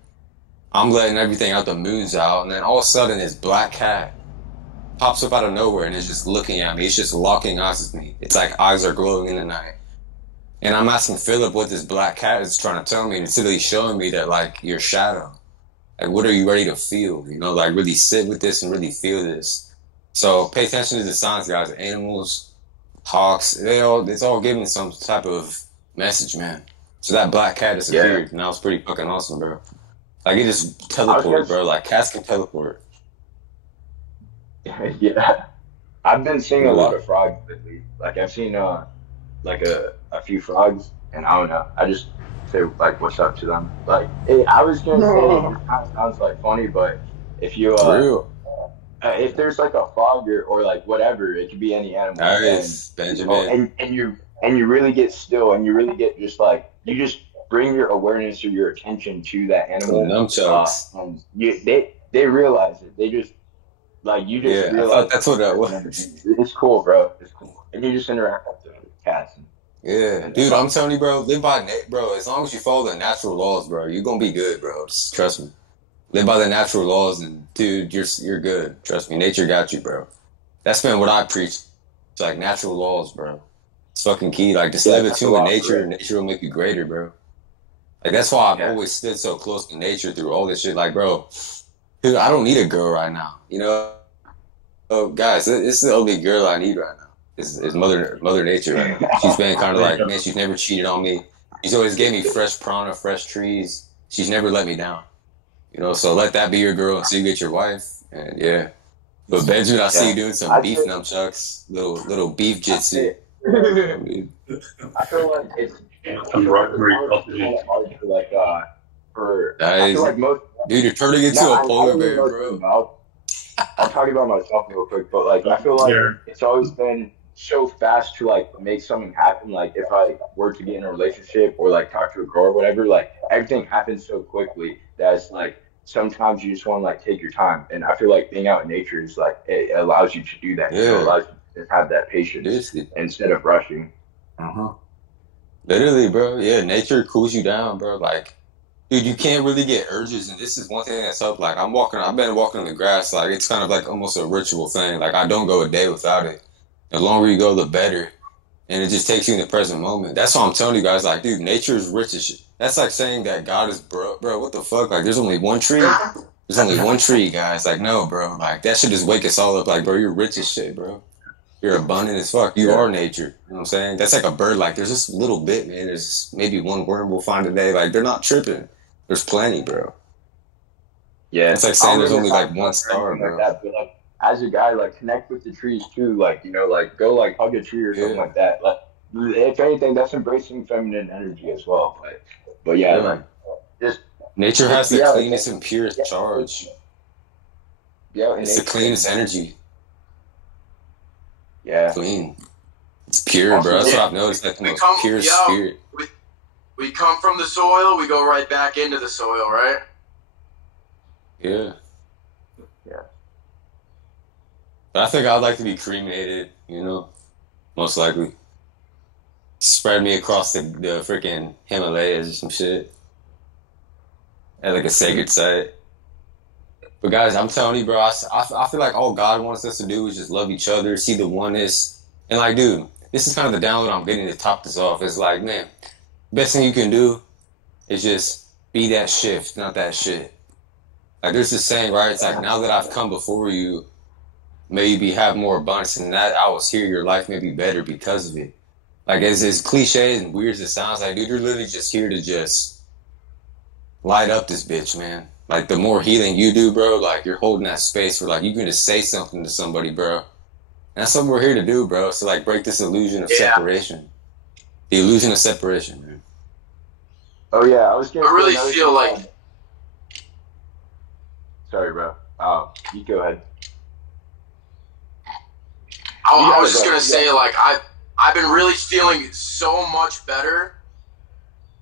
I'm letting everything out. The moon's out, and then all of a sudden, this black cat pops up out of nowhere and is just looking at me. It's just locking eyes with me. It's like eyes are glowing in the night. And I'm asking Philip what this black cat is trying to tell me, and it's literally showing me that like your shadow. Like, what are you ready to feel? You know, like really sit with this and really feel this. So pay attention to the signs, guys. Animals, hawks, it's all giving some type of message, man. So that black cat disappeared, and that was pretty fucking awesome, bro. Like, it just teleported, bro. Like, cats can teleport. Yeah. I've been seeing a lot of frogs lately. Like, I've seen like a few frogs, and I don't know. I just say like what's up to them. Like, I was gonna say it kind of sounds like funny, but if you if there's like a frog or like whatever, it could be any animal. Nice, Benjamin. And you really get still, and you really get just like you just bring your awareness or your attention to that animal. And they realize it. They just like you just realize. I thought that's what that was. It's cool, bro. It's cool, and you just interact with the cats. Yeah, dude, I'm telling you, bro, live by bro. As long as you follow the natural laws, bro, you're gonna be good, bro. Just trust me. Live by the natural laws, and dude, you're good. Trust me, nature got you, bro. That's been what I preach. It's like natural laws, bro. It's fucking key. Like, just live attuned to nature, and nature will make you greater, bro. Like, that's why I've always stood so close to nature through all this shit. Like, bro, dude, I don't need a girl right now. You know, guys, this is the only girl I need right now. Is Mother Nature right now. She's been kind of like, man, she's never cheated on me. She's always gave me fresh piranha, fresh trees. She's never let me down. You know, so let that be your girl until you get your wife. And yeah. But Benjamin, I see you doing some beef nunchucks, little beef jitsu. I feel like it's hard for like I feel like most dude, you're turning into a polar bear, bro. I'll talk about myself real quick, but like I feel like it's always been so fast to like make something happen. Like if I were to get in a relationship or like talk to a girl or whatever, like everything happens so quickly that it's like sometimes you just want to like take your time. And I feel like being out in nature is like it allows you to do that. Yeah. It allows you to have that patience instead of rushing. Literally, bro. Yeah, nature cools you down, bro. Like, dude, you can't really get urges, and this is one thing that's up. Like, I've been walking on the grass. Like, it's kind of like almost a ritual thing. Like, I don't go a day without it. The longer you go, the better. And it just takes you in the present moment. That's why I'm telling you guys, like, dude, nature is rich as shit. That's like saying that God is bro, what the fuck? Like, there's only one tree. There's only one tree, guys. Like, no, bro. Like, that should just wake us all up. Like, bro, you're rich as shit, bro. You're abundant as fuck. You are nature. You know what I'm saying? That's like a bird. Like, there's just a little bit, man. There's maybe one worm we'll find today. Like, they're not tripping. There's plenty, bro. Yeah. It's like saying there's only like one star, bro. Like that, but like as a guy, like connect with the trees too. Like, you know, like go like hug a tree or something like that. Like if anything, that's embracing feminine energy as well. But yeah, like just nature has the cleanest and purest charge. Yeah, it's the cleanest energy. Yeah, clean. It's pure, bro. That's what I've noticed. Like the most pure spirit. We come from the soil, we go right back into the soil, right? Yeah. But I think I'd like to be cremated, you know, most likely. Spread me across the freaking Himalayas or some shit. At like a sacred site. But guys, I'm telling you, bro, I feel like all God wants us to do is just love each other, see the oneness. And like, dude, this is kind of the download I'm getting to top this off. It's like, man, best thing you can do is just be that shift, not that shit. Like there's this saying, right? It's like, now that I've come before you, maybe have more abundance, and that I was here, your life may be better because of it. Like as cliche and weird as it sounds, like, dude, you're literally just here to just light up this bitch, man. Like the more healing you do, bro, like you're holding that space for like you can just say something to somebody, bro. And that's what we're here to do, bro. So like break this illusion of separation. The illusion of separation, man. Oh yeah, I was gonna. I really feel like. Sorry, bro. You go ahead. I was just gonna say, like, I've been really feeling so much better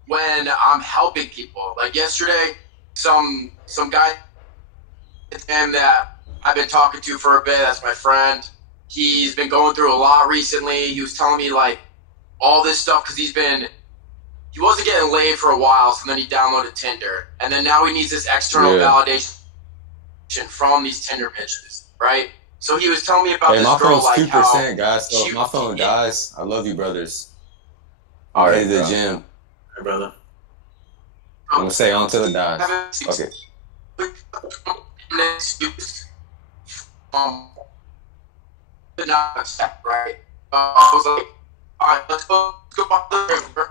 when I'm helping people. Like yesterday, some guy him that I've been talking to for a bit. That's my friend. He's been going through a lot recently. He was telling me like all this stuff because he wasn't getting laid for a while, so then he downloaded Tinder, and then now he needs this external validation from these Tinder bitches, right? So he was telling me about this my girl, phone's like 2%, guys. So if my phone dies, I love you, brothers. All right, Head to the gym. Hey, brother. I'm gonna say on until it dies. Okay. Right? I was like, all right, let's go by the river.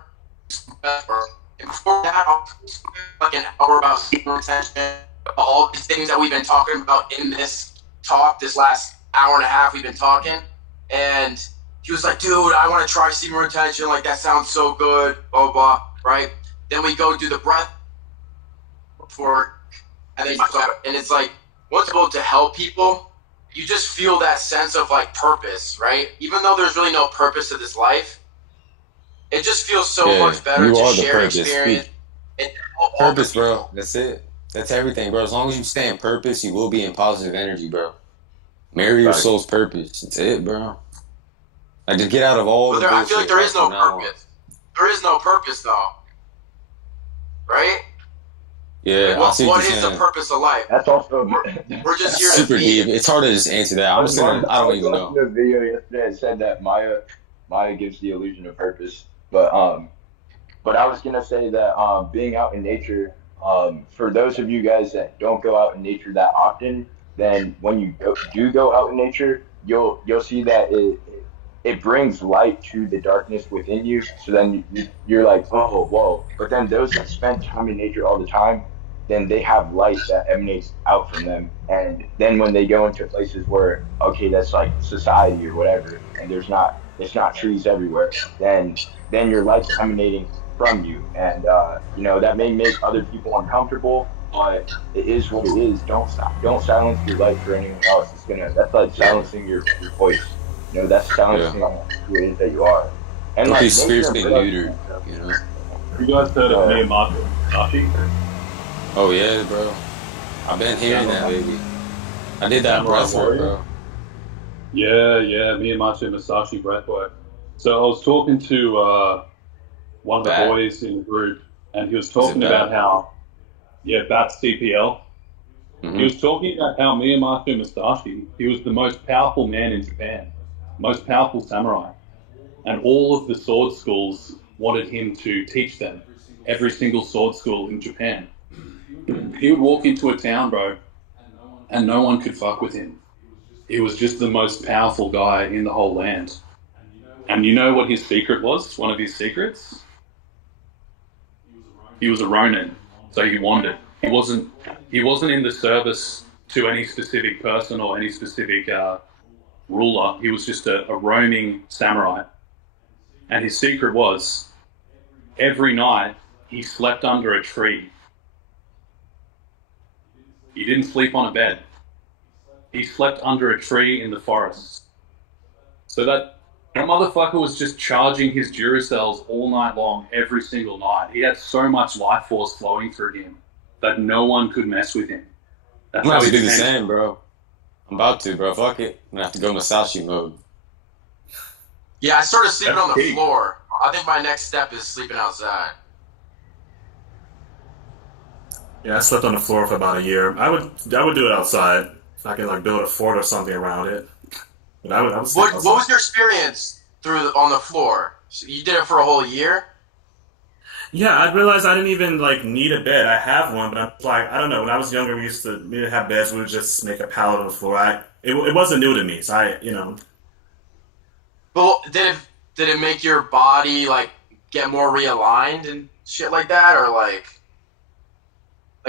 And before that, I was like an hour about sleeper retention, all these things that we've been talking about in this talk, this last hour and a half we've been talking. And he was like, dude, I want to try sleeper retention. Like, that sounds so good, blah, blah, right? Then we go do the breath work, and it's like, once you're able to help people, you just feel that sense of like purpose, right? Even though there's really no purpose to this life, it just feels so much better to share experience. Purpose, bro. That's it. That's everything, bro. As long as you stay in purpose, you will be in positive energy, bro. Marry your soul's purpose. That's it, bro. Like, just get out of all the I feel like there is no bullshit purpose. There is no purpose, though. Right? Yeah, What is the purpose of life? That's also We're just here super to be. deep. It's hard to just answer that. I'm just gonna, I don't even know. I watched a video yesterday that said that Maya gives the illusion of purpose. But I was gonna say that being out in nature, for those of you guys that don't go out in nature that often, then when you do go out in nature, you'll see that it brings light to the darkness within you. So then you're like, oh, whoa. But then those that spend time in nature all the time, then they have light that emanates out from them. And then when they go into places where, okay, that's like society or whatever, and it's not trees everywhere, then your light's emanating from you. And, that may make other people uncomfortable, but it is what it is. Don't silence your light for anyone else. That's like silencing your voice. That's silencing who it is that you are. And Don't like, be spiritually neutered, you know? You guys heard of Miyamoto Musashi? Oh, yeah, bro. I've been hearing that, baby. I did that breathwork, bro. Yeah, Miyamoto Musashi breathwork. So I was talking to one of the boys in the group, and he was talking about how, BAT's CPL. Mm-hmm. He was talking about how Miyamoto Musashi, he was the most powerful man in Japan, most powerful samurai. And all of the sword schools wanted him to teach them, every single sword school in Japan. He would walk into a town, bro, and no one could fuck with him. He was just the most powerful guy in the whole land. And you know what his secret was? One of his secrets? He was a Ronin, so he wandered. He wasn't in the service to any specific person or any specific ruler. He was just a roaming samurai. And his secret was, every night he slept under a tree. He didn't sleep on a bed. He slept under a tree in the forest. So that motherfucker was just charging his Duracells all night long, every single night. He had so much life force flowing through him that no one could mess with him. I'm about to do the same, bro. I'm about to, bro. Fuck it. I'm gonna have to go Masashi mode. Yeah, I started sleeping on the floor. I think my next step is sleeping outside. Yeah, I slept on the floor for about a year. I would do it outside. If I could like build a fort or something around it. But I would what was your experience on the floor? So you did it for a whole year? Yeah, I realized I didn't even like need a bed. I have one, but I'm like, I don't know. When I was younger, we didn't have beds. We would just make a pallet on the floor. It wasn't new to me, so But did it make your body like get more realigned and shit like that, or like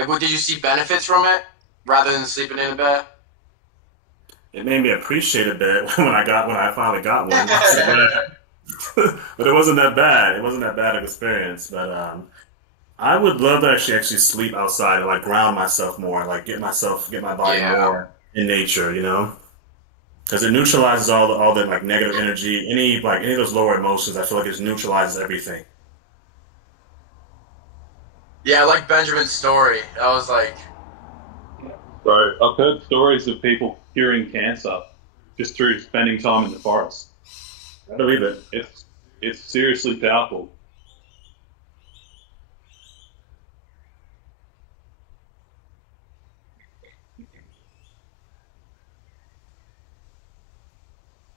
what did you see benefits from it rather than sleeping in a bed? It made me appreciate a bed when I finally got one. But it wasn't that bad. It wasn't that bad of an experience. But I would love to actually sleep outside and like ground myself more, like get my body more in nature, because it neutralizes all the like negative energy, any of those lower emotions. I feel like it neutralizes everything. Yeah, I like Benjamin's story. I was like, Bro, I've heard stories of people curing cancer just through spending time in the forest. I believe it. It's seriously powerful.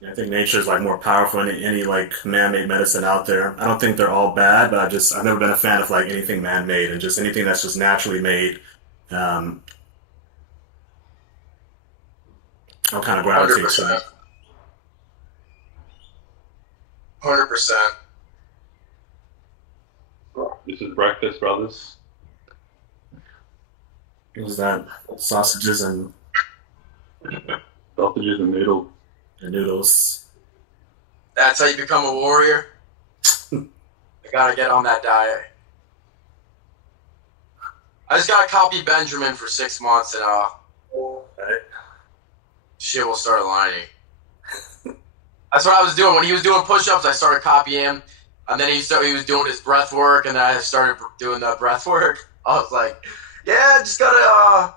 I think nature is like more powerful than any like man-made medicine out there. I don't think they're all bad, but I've never been a fan of like anything man-made and just anything that's just naturally made. I'll kind of gravitate to it. 100%. This is breakfast, brothers. What was that? Sausages and Sausages and noodles. That's how you become a warrior. You gotta get on that diet. I just gotta copy Benjamin for 6 months and shit will start aligning. That's what I was doing. When he was doing push-ups, I started copying him. And then he was doing his breath work, and then I started doing the breath work. I was like, yeah, just gotta,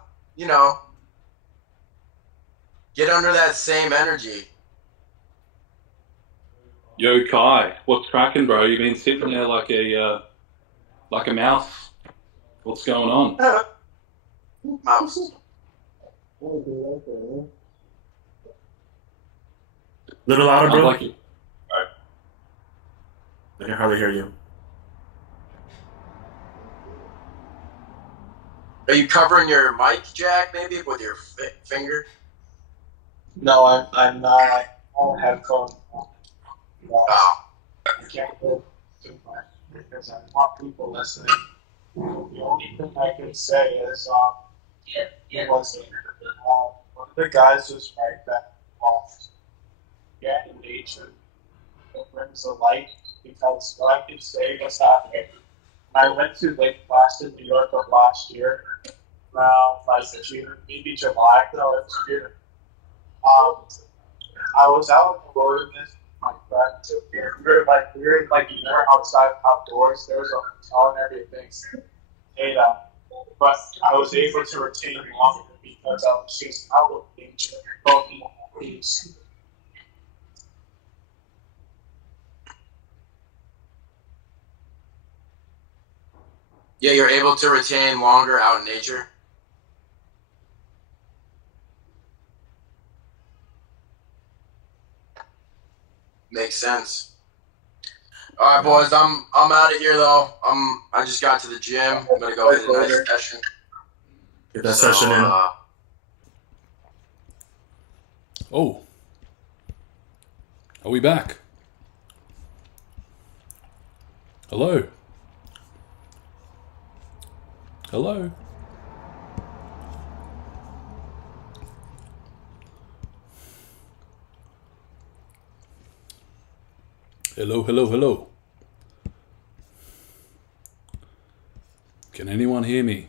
get under that same energy. Yo, Kai, what's cracking, bro? You've been sitting there like a mouse. What's going on? Mouse. Little louder, bro. Like it. I can hardly hear you. Are you covering your mic jack maybe with your finger? No, I'm not. I don't have headphones. Oh. I can't go too much because I want people listening. The only thing I can say is, it was one of the guys was right that in nature it brings the light, because what I can say was happening. I went to Lake Placid, New York of last year, around like June, maybe July, no, it was June. I was out on the wilderness with my friends. We were outside outdoors. There was a hotel and everything. And, but I was able to retain longer because I was just out with nature, both these. Yeah, you're able to retain longer out in nature. Makes sense. All right, boys. I'm out of here though. I just got to the gym. I'm gonna go hit a nice session. Get that session in. Oh. Are we back? Hello? Hello? Hello, hello, hello. Can anyone hear me?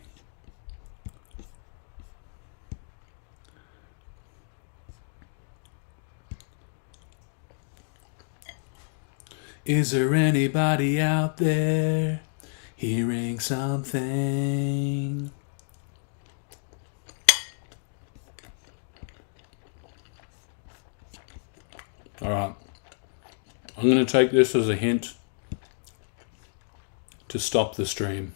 Is there anybody out there hearing something? All right. I'm going to take this as a hint to stop the stream.